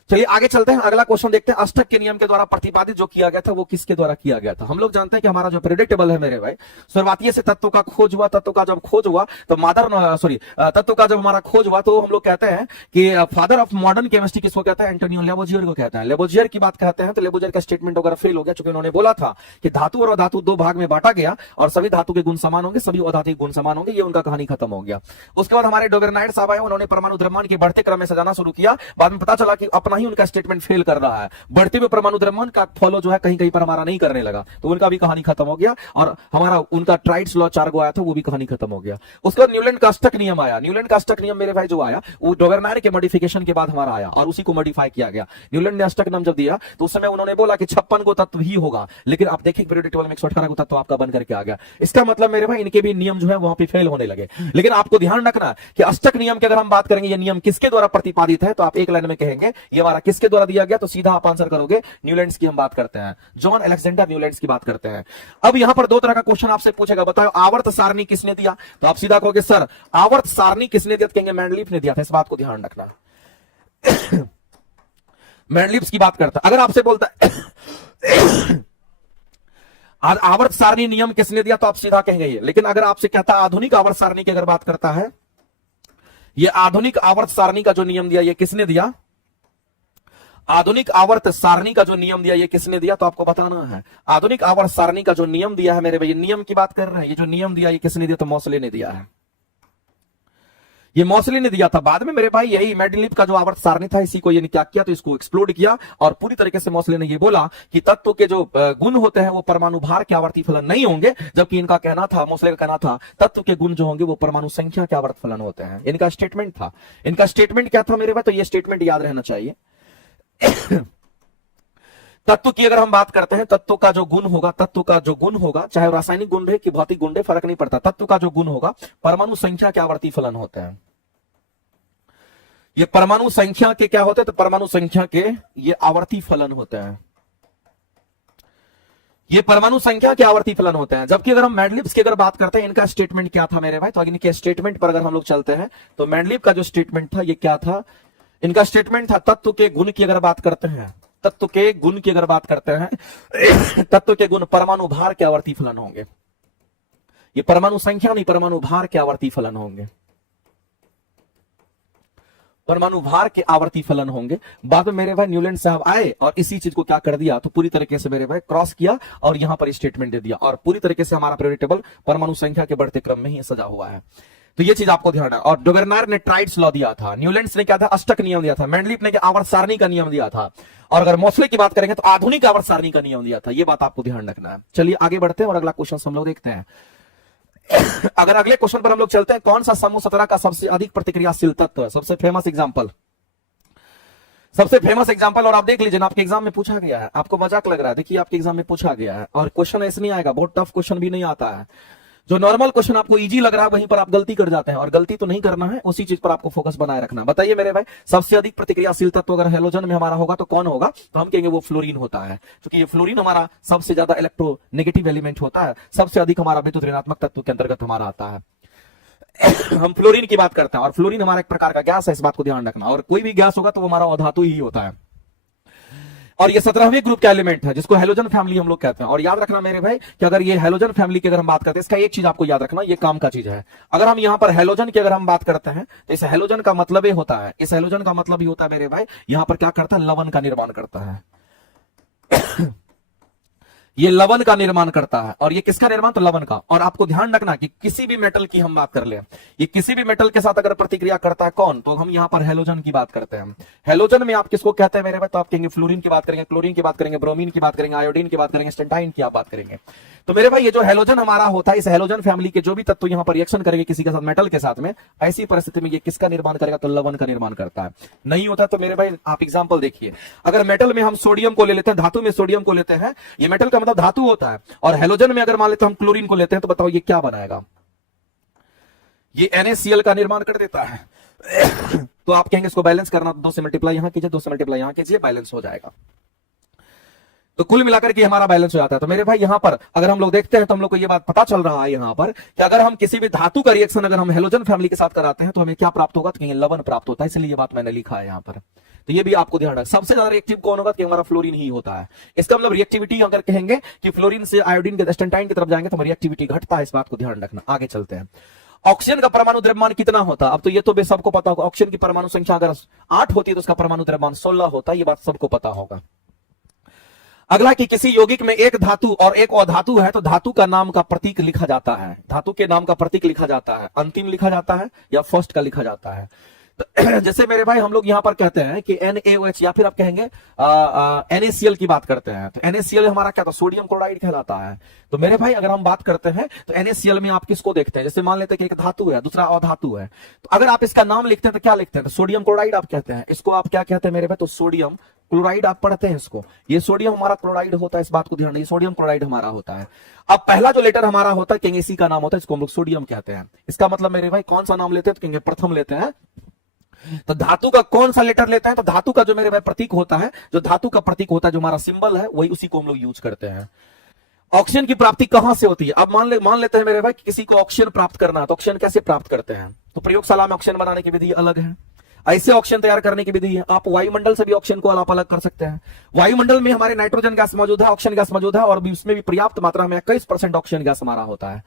चलिए आगे चलते हैं, अगला क्वेश्चन देखते हैं। अष्टक के नियम के द्वारा प्रतिपादित जो किया गया था वो किसके द्वारा किया गया था? हम लोग जानते हैं कि हमारा जो प्रेडिक्टेबल है मेरे भाई, शुरुआती से तत्वों का खोज हुआ। तत्वों का जब खोज हुआ तो तत्वों का जब हमारा खोज हुआ तो हम लोग कहते हैं कि फादर ऑफ मॉडर्न केमिस्ट्री किसको कहते हैं? एंटोनियो लेबोजियर को कहते हैं। लेबोजियर की बात कहते हैं तो लेबोजियर का स्टेटमेंट वगैरह फेल हो गया, क्योंकि उन्होंने बोला था कि धातु और अधातु 2 भाग में बांटा गया और सभी धातु के गुण समान होंगे, सभी अधातु के गुण समान होंगे। ये उनका कहानी खत्म हो गया। उसके बाद हमारे डोबेरनाइट साहब आए, उन्होंने परमाणु द्रव्यमान के बढ़ते क्रम में सजाना शुरू किया। बाद में पता चला कि अपना ही उनका स्टेटमेंट फेल कर रहा है, बढ़ते हुए परमाणु द्रव्यमान का फॉलो जो है कहीं कहीं पर हमारा नहीं करने लगा, तो उनका भी कहानी खत्म हो गया। और हमारा उनका ट्राइड्स लॉ 4 गो आया था, वो भी कहानी खत्म हो गया। उसके बाद न्यूलैंड का अष्टक नियम आया। न्यूलैंड का अष्टक नियम मेरे भाई जो आया वो डोबेरनाइट के मॉडिफिकेशन के बाद हमारा आया और उसी को मॉडिफाई किया गया। न्यूलैंड ने अष्टक नियम जब दिया तो उस समय उन्होंने बोला कि 56 को तत्व ही होगा, लेकिन आप देखिए पीरियोडिक टेबल में 118 को तत्व आपका बन करके आ गया। इसका मतलब मेरे भाई इनके भी नियम जो है वहां पे फेल होने लगे। लेकिन आपको ध्यान रखना कि अष्टक नियम की अगर हम बात करेंगे, ये नियम किसके द्वारा प्रतिपादित है, तो आप एक लाइन में कहेंगे ये हमारा किसके द्वारा दिया गया, तो सीधा आप आंसर करोगे न्यूलैंड्स की हम बात करते हैं, जॉन अलेक्जेंडर न्यूलैंड्स की बात करते हैं। अब यहां पर 2 तरह का क्वेश्चन आपसे पूछेगा, बताओ आवर्त सारणी किसने दिया? तो आप सीधा कहोगे सर आवर्त सारणी किसने दिया, तो कहेंगे मैंडलीफ ने दिया था। इस बात को ध्यान रखना। मैंडलीफ की बात करता, अगर आपसे बोलता आवर्त सारणी नियम किसने दिया, तो आप सीधा कहेंगे ये। लेकिन अगर आपसे कहता आधुनिक आवर्त सारणी की अगर बात करता है, ये आधुनिक आवर्त सारणी का जो नियम दिया ये किसने दिया? आधुनिक आवर्त सारणी का जो नियम दिया ये किसने दिया, तो आपको बताना है। आधुनिक आवर्त सारणी का जो नियम दिया है मेरे भाई, नियम की बात कर रहे हैं, ये जो नियम दिया ये किसने दिया, तो मोसले ने दिया है। ये मोसले ने दिया था। बाद में मेरे भाई यही मेंडलीव का जो आवर्त सारणी था इसी को ये क्या किया, तो इसको एक्सप्लोड किया और पूरी तरीके से मोसले ने ये बोला कि तत्व के जो गुण होते हैं वो परमाणु भार के आवर्ती फलन नहीं होंगे, जबकि इनका कहना था, मोसले का कहना था तत्व के गुण जो होंगे वो परमाणु संख्या के आवर्त फलन होते हैं। इनका स्टेटमेंट था। इनका स्टेटमेंट क्या था मेरे भाई, तो ये स्टेटमेंट याद रहना चाहिए। तत्व की अगर हम बात करते हैं, तत्व का जो गुण होगा, तत्व का जो गुण होगा, चाहे रासायनिक गुण रहे कि भौतिक गुण रहे, फर्क नहीं पड़ता, तत्व का जो गुण होगा परमाणु संख्या के आवर्ती फलन होते हैं। ये परमाणु संख्या के क्या होते हैं, तो परमाणु संख्या के ये आवर्ती फलन होते हैं। ये परमाणु संख्या के आवर्ती फलन होते हैं। जबकि अगर हम मेंडलीव की अगर बात करते हैं, इनका स्टेटमेंट क्या था मेरे भाई, तो इनके स्टेटमेंट पर अगर हम लोग चलते हैं तो मेंडलीव का जो स्टेटमेंट था ये क्या था, इनका स्टेटमेंट था तत्व के गुण की अगर बात करते हैं, तत्व के गुण की अगर बात करते हैं, तत्व के गुण परमाणु भार के आवर्ती फलन होंगे। ये परमाणु संख्या नहीं, परमाणु भार के आवर्ती फलन होंगे, परमाणु भार के आवर्ती फलन होंगे। बाद में मेरे भाई न्यूलैंड साहब आए और इसी चीज को क्या कर दिया, तो पूरी तरीके से मेरे भाई क्रॉस किया और यहां पर स्टेटमेंट दे दिया, और पूरी तरीके से हमारा पीरियोडिक टेबल परमाणु संख्या के बढ़ते क्रम में ही सजा हुआ है। तो ये चीज आपको ध्यान है। और डोगरनार ने ट्राइड्स लॉ दिया था, न्यूलैंड्स ने क्या था, अष्टक नियम दिया था, मेंडलीव ने आवर्त सारणी का नियम दिया था, और अगर मोसले की बात करेंगे तो आधुनिक आवर्त सारणी का नियम दिया था। ये बात आपको ध्यान रखना है। चलिए आगे बढ़ते हैं और अगला क्वेश्चन हम लोग देखते हैं। अगर अगले क्वेश्चन पर हम लोग चलते हैं, कौन सा समूह 17 का सबसे अधिक प्रतिक्रियाशील तत्व है, सबसे फेमस एग्जांपल, सबसे फेमस एग्जांपल। और आप देख लीजिए ना, आपके एग्जाम में पूछा गया है, आपको मजाक लग रहा है, देखिए आपके एग्जाम में पूछा गया है, और क्वेश्चन ऐसे नहीं आएगा, बहुत टफ क्वेश्चन भी नहीं आता है। जो नॉर्मल क्वेश्चन आपको इजी लग रहा है वहीं पर आप गलती कर जाते हैं, और गलती तो नहीं करना है, उसी चीज पर आपको फोकस बनाए रखना। बताइए मेरे भाई, सबसे अधिक प्रतिक्रियाशील तत्व अगर हैलोजन में हमारा होगा तो कौन होगा, तो हम कहेंगे वो फ्लोरीन होता है, क्योंकि ये फ्लोरीन हमारा सबसे ज्यादा इलेक्ट्रोनेगेटिव एलिमेंट होता है, सबसे अधिक हमारा विद्युत ऋणात्मक तत्व के अंतर्गत हमारा आता है। हम फ्लोरीन की बात करते हैं, और फ्लोरीन हमारा एक प्रकार का गैस है, इस बात को ध्यान रखना। और कोई भी गैस होगा तो वो हमारा अधातु ही होता है, और ये 17वें ग्रुप का एलिमेंट है जिसको हैलोजन फैमिली हम लोग कहते हैं। और याद रखना मेरे भाई कि अगर ये हैलोजन फैमिली की अगर हम बात करते हैं, इसका एक चीज आपको याद रखना, ये काम का चीज है। अगर हम यहां पर हैलोजन की अगर हम बात करते हैं तो इस हैलोजन का मतलब ये होता है, इस हैलोजन का मतलब ही होता है मेरे भाई, यहां पर क्या करता है, लवण का निर्माण करता है। ये लवण का निर्माण करता है, और ये किसका निर्माण, तो लवण का। और आपको ध्यान रखना कि किसी भी मेटल की हम बात कर ले, ये किसी भी मेटल के साथ अगर प्रतिक्रिया करता है कौन, तो हम यहां पर हैलोजन की बात करते हैं। हैलोजन में आप किसको कहते हैं मेरे भाई, तो आप कहेंगे फ्लोरीन की बात करेंगे, क्लोरीन की बात करेंगे, ब्रोमीन की बात करेंगे, आयोडीन की बात करेंगे, स्टेंटाइन की आप बात करेंगे। तो मेरे भाई ये जो हैलोजन हमारा होता है, इस हैलोजन फैमिली के जो भी तत्व यहां पर रिएक्शन करेंगे किसी के साथ, मेटल के साथ में, ऐसी परिस्थिति में ये किसका निर्माण करेगा, तो लवण का निर्माण करता है। नहीं होता तो मेरे भाई आप एग्जांपल देखिए, अगर मेटल में हम सोडियम को ले लेते हैं, धातु में सोडियम को लेते हैं, ये मेटल का मतलब धातु होता है, और हैलोजन में अगर मान लेते हम क्लोरीन को लेते हैं, तो बताओ ये क्या बनाएगा, ये NaCl का निर्माण कर देता है। तो आप कहेंगे इसको बैलेंस करना, 2 से मल्टीप्लाई यहां कीजिए, 2 से मल्टीप्लाई यहां कीजिए, बैलेंस हो जाएगा। तो कुल मिलाकर के हमारा बैलेंस हो जाता है। तो मेरे भाई यहां पर अगर हम लोग देखते हैं तो हम लोग को ये बात पता चल रहा है यहां पर कि अगर हम किसी भी धातु का रिएक्शन अगर हम हैलोजन फैमिली के साथ कराते हैं तो हमें क्या प्राप्त होगा, तो कहेंगे लवण प्राप्त होता है। इसलिए ये बात मैंने लिखा है यहां पर। तो ये भी आपको ध्यान रखना, सबसे ज्यादा रिएक्टिव कौन होगा, कि हमारा फ्लोरीन ही होता है। इसका मतलब रिएक्टिविटी अगर कहेंगे कि फ्लोरीन से आयोडीन के स्टेंटाइन की तरफ जाएंगे तो रिएक्टिविटी घटता है, इस बात को ध्यान रखना। आगे चलते हैं। ऑक्सीजन का परमाणु द्रव्यमान कितना होता है, अब तो ये तो सबको पता होगा, ऑक्सीजन की परमाणु संख्या अगर 8 होती है तो उसका परमाणु द्रव्यमान 16 होता है, ये बात सबको पता होगा। अगला कि किसी यौगिक में एक धातु और एक अधातु है तो धातु का नाम का प्रतीक लिखा जाता है, धातु के नाम का प्रतीक लिखा जाता है, अंतिम लिखा जाता है या फर्स्ट का लिखा जाता है। तो जैसे मेरे भाई हम लोग यहां पर कहते हैं कि NaOH, या फिर आप कहेंगे NaCl की बात करते हैं, तो NaCl हमारा क्या था, सोडियम क्लोराइड कहलाता है। तो मेरे भाई अगर हम बात करते हैं तो NaCl में आप किसको देखते हैं, जैसे मान लेते हैं कि एक धातु है, दूसरा अधातु है, तो अगर आप इसका नाम लिखते हैं तो क्या लिखते हैं, तो सोडियम क्लोराइड आप कहते हैं। इसको आप क्या कहते हैं मेरे भाई, तो सोडियम क्लोराइड आप पढ़ते हैं इसको, ये सोडियम हमारा क्लोराइड होता है, इस बात को ध्यान, ये सोडियम क्लोराइड हमारा होता है। अब पहला जो लेटर हमारा होता है कहेंगे इसी का नाम होता है, इसको हम लोग सोडियम कहते हैं। इसका मतलब मेरे भाई कौन सा नाम लेते हैं, तो कहेंगे प्रथम लेते हैं। तो धातु का कौन सा लेटर लेते हैं, तो धातु का जो मेरे भाई प्रतीक होता है, जो धातु का प्रतीक होता है, जो हमारा सिंबल है, वही उसी को हम लोग यूज करते हैं। ऑक्सीजन की प्राप्ति कहां से होती है, अब मान लेते हैं मेरे भाई किसी को ऑक्सीजन प्राप्त करना है, तो ऑक्सीजन कैसे प्राप्त करते हैं, तो प्रयोगशाला में ऑक्सीजन बनाने की विधि अलग है, ऐसे ऑक्सीजन तैयार करने की विधि है। आप वायुमंडल से भी ऑक्सीजन को अलग अलग कर सकते हैं। वायुमंडल में हमारे नाइट्रोजन गैस मौजूद है, ऑक्सीजन गैस मौजूद है, और उसमें भी पर्याप्त मात्रा में 21% ऑक्सीजन गैस हमारा होता है।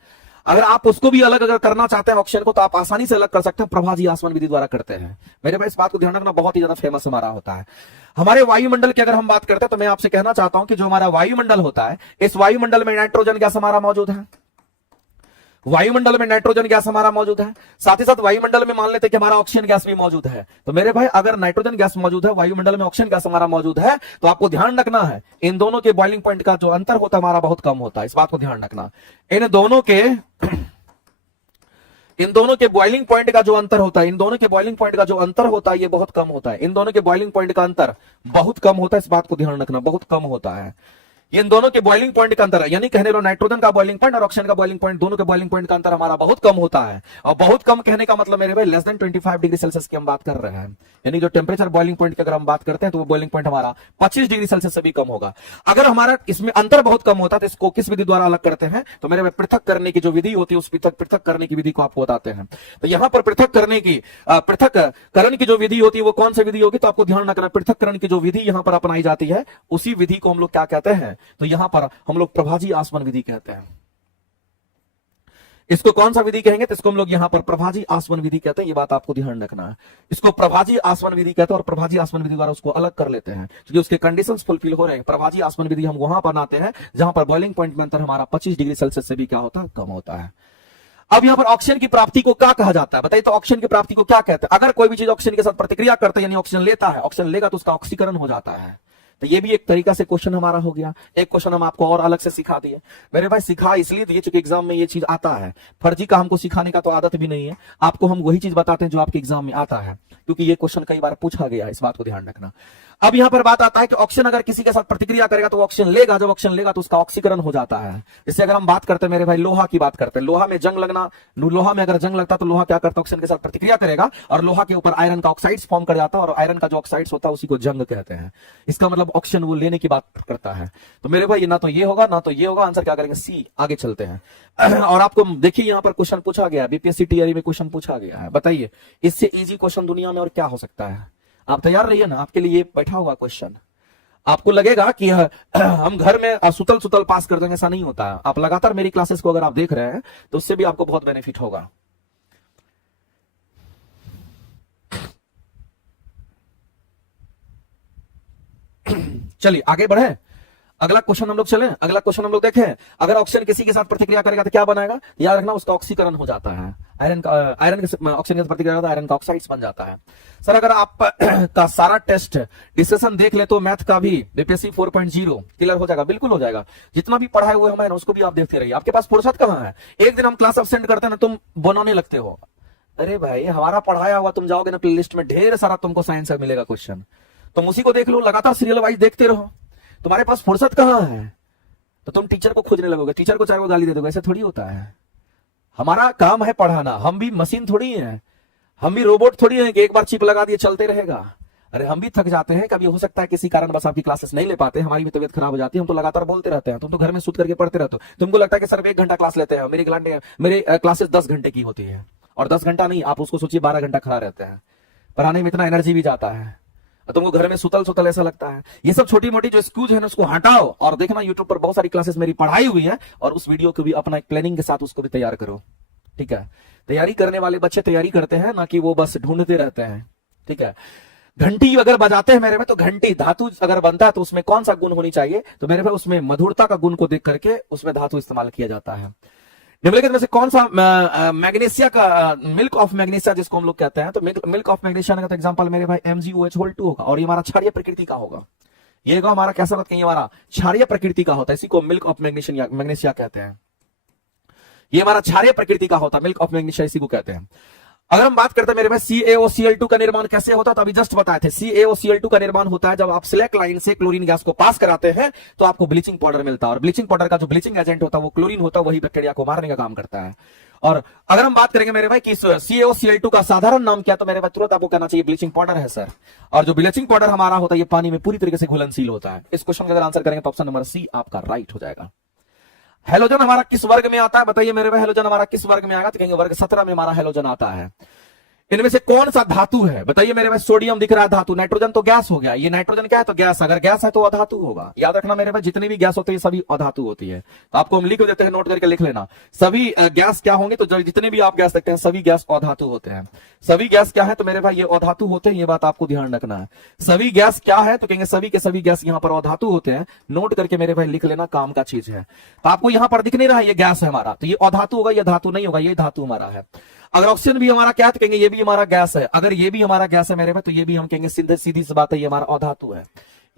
अगर आप उसको भी अलग अगर करना चाहते हैं ऑक्सीजन को, तो आप आसानी से अलग कर सकते हैं, प्रभाजी आसवन विधि द्वारा करते हैं। मेरे भाई इस बात को ध्यान रखना, बहुत ही ज्यादा फेमस हमारा होता है। हमारे वायुमंडल की अगर हम बात करते हैं, तो मैं आपसे कहना चाहता हूं कि जो हमारा वायुमंडल होता है, इस वायुमंडल में नाइट्रोजन गैस हमारा मौजूद है। वायुमंडल में नाइट्रोजन गैस हमारा मौजूद है, साथ ही साथ वायुमंडल में मान लेते हैं कि हमारा ऑक्सीजन गैस भी मौजूद है। तो मेरे भाई अगर नाइट्रोजन गैस मौजूद है, वायुमंडल में ऑक्सीजन गैस हमारा मौजूद है, तो आपको ध्यान रखना है इन दोनों के बॉइलिंग पॉइंट का जो अंतर होता है हमारा बहुत कम होता है। इस बात को ध्यान रखना, इन दोनों के बॉइलिंग पॉइंट का जो अंतर होता है, इन दोनों के बॉइलिंग पॉइंट का जो अंतर होता है, ये बहुत कम होता है। इन दोनों के बॉइलिंग पॉइंट का अंतर बहुत कम होता है, इस बात को ध्यान रखना, बहुत कम होता है। इन दोनों के बॉइलिंग पॉइंट का अंतर है, यानी कहने लो नाइट्रोजन का बॉइलिंग पॉइंट और ऑक्सीजन का बॉइलिंग पॉइंट, दोनों के बॉइलिंग पॉइंट का अंतर हमारा बहुत कम होता है। और बहुत कम कहने का मतलब मेरे भाई लेस देन 25 डिग्री सेल्सियस की हम बात कर रहे हैं, यानी जो टेम्परेचर बॉइलिंग पॉइंट की अगर हम बात करते हैं, तो वो बॉइलिंग पॉइंट हमारा 25 डिग्री सेल्सियस से भी कम होगा। अगर हमारा इसमें अंतर बहुत कम होता है, तो इसको किस विधि द्वारा अलग करते हैं, तो मेरे भाई पृथक करने की जो विधि होती है, उस पृथक करने की विधि को आपको बताते हैं। तो यहां पर पृथक्करण की जो विधि होती है, वो कौन सी विधि होगी, तो आपको ध्यान रखना, पृथक्करण की जो विधि यहां पर अपनाई जाती है, उसी विधि को हम लोग क्या कहते हैं, तो यहां पर हम लोग प्रभाजी आसवन विधि कहते हैं। इसको कौन सा विधि कहेंगे, तो इसको हम लोग यहां पर प्रभाजी आसवन विधि कहते हैं। ये बात आपको ध्यान रखना है, इसको प्रभाजी आसवन विधि कहते हैं, और प्रभाजी आसवन विधि द्वारा उसको अलग कर लेते हैं, क्योंकि उसके कंडीशंस फुलफिल हो रहे हैं। प्रभाजी आसवन विधि हम वहां पर बनाते हैं जहां पर बॉइलिंग पॉइंट में अंतर हमारा 25 डिग्री सेल्सियस से भी क्या होता है, कम होता है। अब यहां पर ऑक्सीजन की प्राप्ति को क्या कहा जाता है, बताइए, तो ऑक्सीजन की प्राप्ति को क्या कहते हैं। अगर कोई भी चीज ऑक्सीजन के साथ प्रतिक्रिया करता है, यानी ऑक्सीजन लेता है, ऑक्सीजन लेगा तो उसका ऑक्सीकरण हो जाता है। तो ये भी एक तरीका से क्वेश्चन हमारा हो गया। एक क्वेश्चन हम आपको और अलग से सिखा दिए। मेरे भाई सिखा इसलिए दिए चूंकि एग्जाम में ये चीज आता है, फर्जी का हमको सिखाने का तो आदत भी नहीं है, आपको हम वही चीज बताते हैं जो आपके एग्जाम में आता है, क्योंकि ये क्वेश्चन कई बार पूछा गया है, इस बात को ध्यान रखना। अब यहां पर बात आता है कि ऑक्सीजन अगर किसी के साथ प्रतिक्रिया करेगा तो ऑक्सीजन लेगा, जब ऑक्सीजन लेगा तो उसका ऑक्सीकरण हो जाता है। इससे अगर हम बात करते हैं मेरे भाई लोहा की बात करते हैं, लोहा में जंग लगना, लोहा में अगर जंग लगता तो लोहा क्या करता है, ऑक्सीजन के साथ प्रतिक्रिया करेगा और लोहा के ऊपर आयरन का ऑक्साइड्स फॉर्म कर जाता है, और आयरन का जो ऑक्साइड्स होता है उसी को जंग कहते हैं। इसका मतलब ऑक्सीजन वो लेने की बात करता है। तो मेरे भाई ना तो ये होगा ना तो ये होगा, आंसर क्या करेंगे, सी। आगे चलते हैं और आपको देखिए यहां पर क्वेश्चन पूछा गया, बीपीएससी टीआरई में क्वेश्चन पूछा गया है। बताइए इससे इजी क्वेश्चन दुनिया में और क्या हो सकता है। आप तैयार रहिए ना, आपके लिए बैठा हुआ क्वेश्चन। आपको लगेगा कि हम घर में सुतल सुतल पास कर देंगे, ऐसा नहीं होता है। आप लगातार मेरी क्लासेस को अगर आप देख रहे हैं तो उससे भी आपको बहुत बेनिफिट होगा। चलिए आगे बढ़े, अगला क्वेश्चन हम लोग चलें, अगला क्वेश्चन हम लोग देखें। अगर ऑक्सीजन किसी के साथ प्रतिक्रिया करेगा तो क्या बनाएगा, याद रखना, उसका ऑक्सीकरण हो जाता है। आयरन के ऑक्सीजन के साथ प्रतिक्रिया करता है, आयरन का ऑक्साइड्स बन जाता है। सर अगर आप का सारा टेस्ट डिस्कशन देख ले तो मैथ का भी बीपीएससी 4.0 क्लियर हो जाएगा, बिल्कुल हो जाएगा। जितना भी पढ़ाए हुए हम है ना उसको भी आप देखते रहिए। आपके पास फुर्सत कहां है, एक दिन हम क्लास अब्सेंट करते हैं ना तुम बनाने लगते हो। अरे भाई हमारा पढ़ाया हुआ तुम जाओगे ना प्ले लिस्ट में, ढेर सारा तुमको साइंस का मिलेगा क्वेश्चन, तुम उसी को देख लो, लगातार सीरियल वाइज देखते रहो। तुम्हारे पास फुर्सत कहां है, तो तुम टीचर को खोजने लगोगे, टीचर को 4 को गाली दे दोगे। ऐसे थोड़ी होता है, हमारा काम है पढ़ाना। हम भी मशीन थोड़ी है, हम भी रोबोट थोड़ी है कि एक बार चिप लगा दिए चलते रहेगा। अरे हम भी थक जाते हैं, कभी हो सकता है किसी कारण बस आपकी क्लासेस नहीं ले पाते, हमारी भी तबीयत खराब हो जाती है, हम तो लगातार बोलते रहते हैं। तुम तो घर में सूत करके पढ़ते रहते हो, तुमको लगता है कि सर 1 घंटा क्लास लेते हैं, मेरी क्लासेस 10 घंटे की होती है। और 10 घंटा नहीं, आप उसको सोचिए 12 घंटा खड़ा रहते हैं, पढ़ाने में इतना एनर्जी भी जाता है, तुमको घर में सुतल सुतल ऐसा लगता है। ये सब छोटी मोटी जो एक्सक्यूज है ना उसको हटाओ और देखना यूट्यूब पर बहुत सारी क्लासेस मेरी पढ़ाई हुई है, और उस वीडियो को भी अपना एक प्लानिंग के साथ उसको भी तैयार करो। ठीक है, तैयारी करने वाले बच्चे तैयारी करते हैं, ना कि वो बस ढूंढते रहते हैं। ठीक है, घंटी अगर बजाते हैं मेरे में, तो घंटी धातु अगर बनता है तो उसमें कौन सा गुण होनी चाहिए, तो मेरे में उसमें मधुरता का गुण को देख करके उसमें धातु इस्तेमाल किया जाता है। निम्नलिखित में से कौन सा मैग्नीशिया का मिल्क ऑफ मैग्नीशिया जिसको हम लोग कहते हैं, तो मिल्क ऑफ मैग्नीशिया का तो एग्जांपल मेरे भाई MgOH2 होगा, और ये हमारा क्षारीय प्रकृति का होगा। ये हमारा कैसा बात कहीं हमारा क्षारीय प्रकृति का होता है, इसी को मिल्क ऑफ मैग्नीशिया कहते हैं। ये हमारा क्षारीय प्रकृति का होता है, मिल्क ऑफ मैग्नीशिया इसी को कहते हैं। अगर हम बात करते हैं मेरे भाई CaOCl2 का निर्माण कैसे होता है, तो अभी जस्ट बताए थे। CaOCl2 का निर्माण होता है जब आप स्लैक लाइन से क्लोरीन गैस को पास कराते हैं तो आपको ब्लीचिंग पाउडर मिलता है, और ब्लीचिंग पाउडर का जो ब्लीचिंग एजेंट होता है वो क्लोरीन होता है, वही बैक्टीरिया को मारने का काम करता है। और अगर हम बात करेंगे मेरे भाई कि CaOCl2 का साधारण नाम क्या, तो मेरे भाई तुरंत आपको कहना चाहिए ब्लीचिंग पाउडर है सर। और जो ब्लीचिंग पाउडर हमारा होता है ये पानी में पूरी तरीके से घुलनशील होता है। इस क्वेश्चन का अगर आंसर करेंगे तो ऑप्शन नंबर सी आपका राइट हो जाएगा। हेलोजन हमारा किस वर्ग में आता है, बताइए मेरे भाई हेलोजन हमारा किस वर्ग में आएगा, तो कहेंगे वर्ग 17 में हमारा हेलोजन आता है। इनमें से कौन सा धातु है बताइए मेरे भाई? सोडियम दिख रहा है धातु, नाइट्रोजन तो गैस हो गया, ये नाइट्रोजन क्या है तो गैस, अगर गैस है तो अधातु होगा। याद रखना मेरे भाई, जितनी भी गैस होती है सभी अधातु होती है। तो आपको हम लिख देते हैं, नोट करके लिख लेना। सभी गैस क्या होंगे, तो जितने भी आप गैस देखते हैं सभी गैस अधातु होते हैं। सभी गैस क्या है तो मेरे भाई ये अधातु होते हैं, ये बात आपको ध्यान रखना है। सभी गैस क्या है तो कहेंगे सभी के सभी गैस यहाँ पर अधातु होते हैं। नोट करके मेरे भाई लिख लेना, काम का चीज है। तो आपको यहाँ पर दिख नहीं रहा है ये गैस है हमारा, तो ये अधातु होगा, ये धातु नहीं होगा, ये धातु हमारा है। अगर ऑक्सीजन भी हमारा क्या है तो कहेंगे ये भी हमारा गैस है। अगर ये भी हमारा गैस है मेरे भाई तो ये भी हम कहेंगे, सीधे सीधी सी बात है, ये हमारा अधातु है।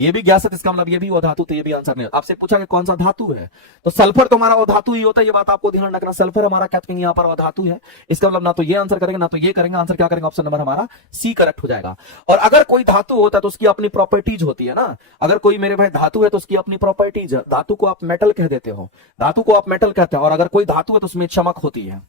ये भी गैस है, इसका मतलब ये भी अधातु, तो ये भी आंसर नहीं। आपसे पूछा कि कौन सा धातु है, तो सल्फर तो हमारा अधातु ही होता है, ये बात आपको ध्यान रखना। सल्फर हमारा क्या कहेंगे यहाँ पर अधातु है। इसका मतलब ना तो ये आंसर करेंगे ना तो ये करेंगे, आंसर क्या करेंगे, ऑप्शन नंबर हमारा सी करेक्ट हो जाएगा। और अगर कोई धातु होता है तो उसकी अपनी प्रॉपर्टीज होती है ना। अगर कोई मेरे भाई धातु है तो उसकी अपनी प्रॉपर्टीज है। धातु को आप मेटल कह देते हो, धातु को आप मेटल कहते हैं। और अगर कोई धातु है तो उसमें चमक होती है,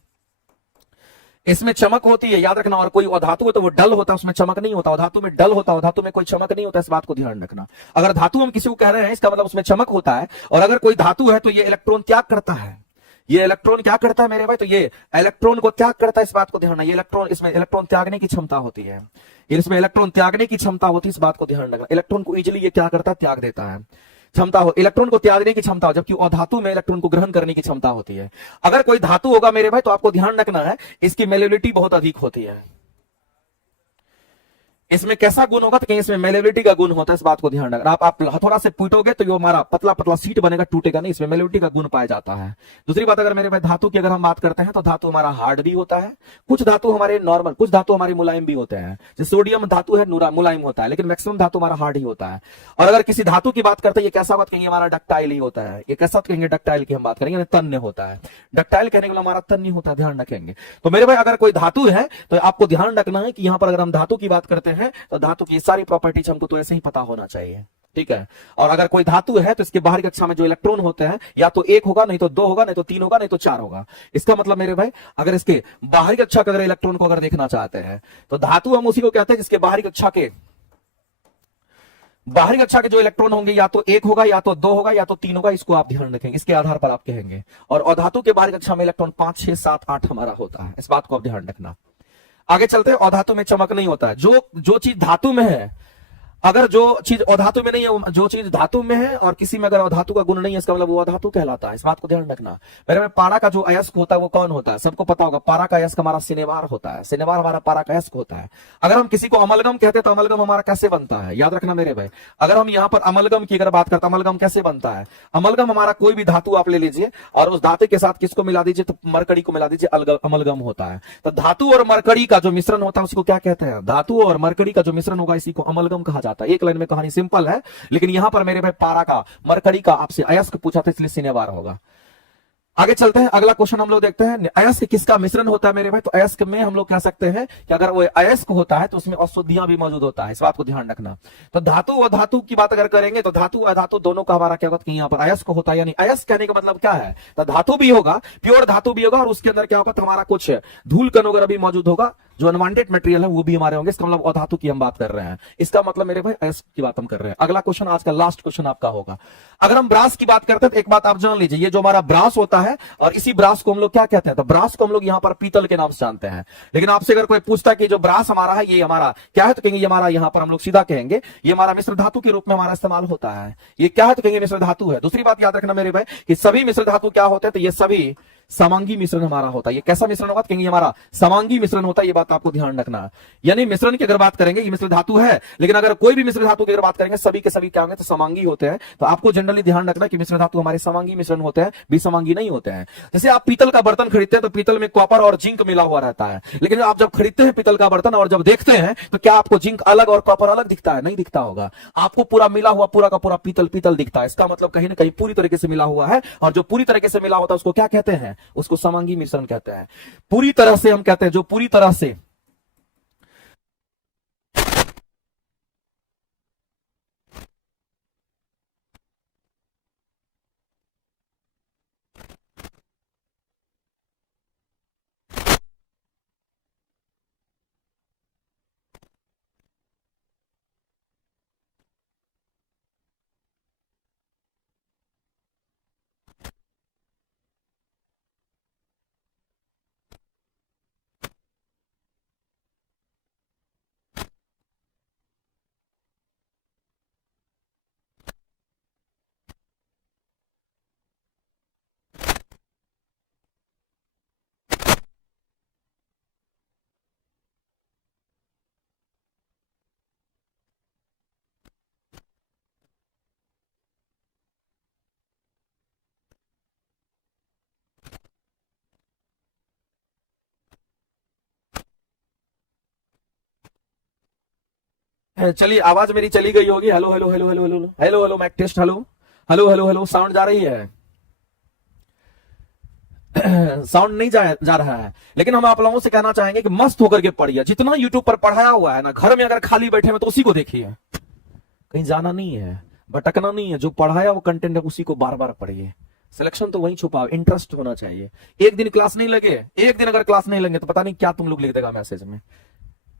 इसमें चमक होती है, याद रखना। और कोई अधातु है तो वो डल होता है, उसमें चमक नहीं होता। धातु में डल होता है, धातु में कोई चमक नहीं होता, इस बात को ध्यान रखना। अगर धातु हम किसी को कह रहे हैं इसका मतलब उसमें चमक होता है। और अगर कोई धातु है तो ये इलेक्ट्रॉन त्याग करता है। ये इलेक्ट्रॉन क्या करता है मेरे भाई, तो ये इलेक्ट्रॉन को त्याग करता है, इस बात को ध्यान रखना। ये इलेक्ट्रॉन, इसमें इलेक्ट्रॉन त्यागने की क्षमता होती है, इसमें इलेक्ट्रॉन त्यागने की क्षमता होती है, इस बात को ध्यान रखना। इलेक्ट्रॉन को इजिली ये क्या करता है, त्याग देता है, क्षमता हो, इलेक्ट्रॉन को त्यागने की क्षमता हो। जबकि अधातु में इलेक्ट्रॉन को ग्रहण करने की क्षमता होती है। अगर कोई धातु होगा मेरे भाई तो आपको ध्यान रखना है इसकी मेलेबिलिटी बहुत अधिक होती है। इसमें कैसा गुण होगा तो कहीं इसमें मेलेबिलिटी का गुण होता है, इस बात को ध्यान रखना। आप हथौड़ा से पीटोगे तो ये हमारा पतला पतला सीट बनेगा, टूटेगा नहीं, इसमें मेलेबिलिटी का गुण पाया जाता है। दूसरी बात, अगर मेरे भाई धातु की अगर हम बात करते हैं तो धातु हमारा हार्ड भी होता है, कुछ धातु हमारे नॉर्मल, कुछ धातु हमारे मुलायम भी होते हैं। जैसे सोडियम धातु है मुलायम होता है, लेकिन मैक्सिमम धातु हमारा हार्ड ही होता है। और अगर किसी धातु की बात करते हैं, ये कैसा बात कहेंगे, हमारा डक्टाइल ही होता है। ये कैसा कहेंगे, डक्टाइल की हम बात करेंगे, तन्य होता है। डक्टाइल कहने के लिए हमारा तन्य होता है, ध्यान रखेंगे। तो मेरे भाई अगर कोई धातु है तो आपको ध्यान रखना है कि यहां पर अगर हम धातु की बात करते हैं तो धातु की सारी प्रॉपर्टीज हमको तो ऐसे ही पता होना चाहिए, ठीक है। और अगर कोई धातु है तो इसके बाहरी कक्षा में जो इलेक्ट्रॉन होते हैं या तो एक होगा, नहीं तो दो होगा, नहीं तो तीन होगा, नहीं तो चार होगा। इसका मतलब मेरे भाई अगर इसके बाहरी कक्षा के अगर इलेक्ट्रॉन को अगर देखना चाहते हैं तो धातु हम उसी को कहते हैं जिसके बाहरी कक्षा के जो इलेक्ट्रॉन होंगे या तो एक होगा, या तो दो होगा, या तो तीन होगा। इसको आप ध्यान रखेंगे, इसके आधार पर आप कहेंगे। और अधातु के बाहरी कक्षा में इलेक्ट्रॉन 5, 6, 7, 8 हमारा होता है, इस बात को आप ध्यान रखना। आगे चलते हैं। अधातु में चमक नहीं होता है। जो चीज धातु में है, अगर जो चीज अधातु में नहीं है, जो चीज धातु में है और किसी में अगर अधातु का गुण नहीं है, इसका मतलब वो अधातु कहलाता है, इस बात को ध्यान रखना। मेरे में पारा का जो अयस्क होता है वो कौन होता है, सबको पता होगा। पारा का अयस्क हमारा सिनेवार होता है, सिनेवार हमारा पारा का अयस्क होता है। अगर हम किसी को अमलगम कहते हैं तो अमलगम हमारा कैसे बनता है, याद रखना मेरे भाई। अगर हम यहाँ पर अमलगम की अगर बात करते हैं, अमलगम कैसे बनता है। अमलगम हमारा कोई भी धातु आप ले लीजिए और उस धातु के साथ किसको मिला दीजिए, तो मरकड़ी को मिला दीजिए, अमलगम होता है। तो धातु और मरकड़ी का जो मिश्रण होता है उसको क्या कहते हैं, धातु और मरकड़ी का जो मिश्रण होगा इसी को अमलगम कहा जाता है। एक लाइन में कहानी सिंपल है, लेकिन यहां पर मेरे भाई पारा का, मरकरी का आपसे अयस्क पूछा था इसलिए सिनेवार होगा। आगे चलते हैं, अगला क्वेश्चन हम लोग देखते हैं। अयस्क किसका मिश्रण होता है मेरे भाई, तो अयस्क में हम लोग कह सकते हैं कि अगर वो अयस्क होता है तो उसमें अशुद्धियां भी मौजूद होता है, इस बात को ध्यान रखना। तो धातु और धातु की बात अगर करेंगे तो धातु अधातु दोनों का हमारा क्या होता है, यहाँ पर अयस्क होता है। यानी अयस्क कहने का मतलब क्या है, तो धातु भी होगा, प्योर धातु भी होगा, और उसके अंदर क्या होगा तो हमारा कुछ धूल कण वगैरह भी मौजूद होगा, जो अनवांटेड मटेरियल है वो भी हमारे होंगे। इसका मतलब अधातु की हम बात कर रहे हैं, इसका मतलब मेरे भाई अयस्क की बात हम कर रहे हैं। अगला क्वेश्चन, आज का लास्ट क्वेश्चन आपका होगा। अगर हम ब्रास की बात करते हैं तो एक बात आप जान लीजिए, ये जो हमारा ब्रास होता है और इसी ब्रास को हम लोग क्या कहते हैं, तो ब्रास को हम लोग यहाँ पर पीतल के नाम से जानते हैं। लेकिन आपसे अगर कोई पूछता है कि जो ब्रास हमारा है ये हमारा क्या है, तो कहेंगे ये हमारा, यहाँ पर हम लोग सीधा कहेंगे ये हमारा मिश्र धातु के रूप में हमारा इस्तेमाल होता है। ये क्या है तो कहेंगे मिश्र धातु है। दूसरी बात याद रखना मेरे भाई कि सभी मिश्र धातु क्या होते हैं, तो ये सभी समांगी मिश्रण हमारा होता है। ये कैसा मिश्रण होगा, कहेंगे हमारा समांगी मिश्रण होता है, ये बात आपको ध्यान रखना। यानी मिश्रण की अगर बात करेंगे ये मिश्र धातु है, लेकिन अगर कोई भी मिश्र धातु की अगर बात करेंगे सभी के सभी क्या होंगे, तो समांगी होते हैं। तो आपको जनरली ध्यान रखना कि मिश्र धातु हमारे समांगी मिश्रण होते हैं, विसमांगी नहीं होते हैं। जैसे आप पीतल का बर्तन खरीदते हैं तो पीतल में कॉपर और जिंक मिला हुआ रहता है, लेकिन आप जब खरीदते हैं पीतल का बर्तन और जब देखते हैं तो क्या आपको जिंक अलग और कॉपर अलग दिखता है, नहीं दिखता होगा। आपको पूरा मिला हुआ पूरा का पूरा पीतल पीतल दिखता है। इसका मतलब कहीं ना कहीं पूरी तरीके से मिला हुआ है, और जो पूरी तरीके से मिला होता है उसको क्या कहते हैं, उसको समांगी मिश्रण कहते हैं। पूरी तरह से हम कहते हैं, जो पूरी तरह से चलिए, आवाज मेरी चली गई होगी। Hello hello hello hello hello hello hello, mic test, hello hello hello hello, sound जा रही है? साउंड नहीं जा रहा है, लेकिन हम आप लोगों से कहना चाहेंगे कि मस्त होकर के पढ़िए। जितना यूट्यूब पर पढ़ाया हुआ है ना, घर में अगर खाली बैठे हैं तो उसी को देखिए, कहीं जाना नहीं है, भटकना नहीं है। जो पढ़ाया वो कंटेंट है, उसी को बार बार पढ़िए। सिलेक्शन तो वहीं छुपा, इंटरेस्ट होना चाहिए। एक दिन क्लास नहीं लगे, एक दिन अगर क्लास नहीं लेंगे तो पता नहीं क्या तुम लोग लिख देगा मैसेज में,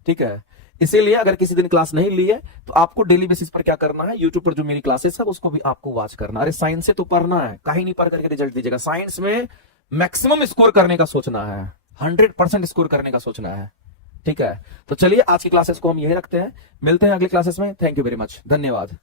ठीक है। इसीलिए अगर किसी दिन क्लास नहीं ली है तो आपको डेली बेसिस पर क्या करना है, यूट्यूब पर जो मेरी क्लासेस है उसको भी आपको वॉच करना। अरे साइंस से तो पढ़ना है, कहीं नहीं पढ़ करके रिजल्ट दीजिएगा। साइंस में मैक्सिमम स्कोर करने का सोचना है, 100% स्कोर करने का सोचना है, ठीक है। तो चलिए, आज की क्लासेस को हम यही रखते हैं, मिलते हैं अगली क्लासेस में। थैंक यू वेरी मच, धन्यवाद।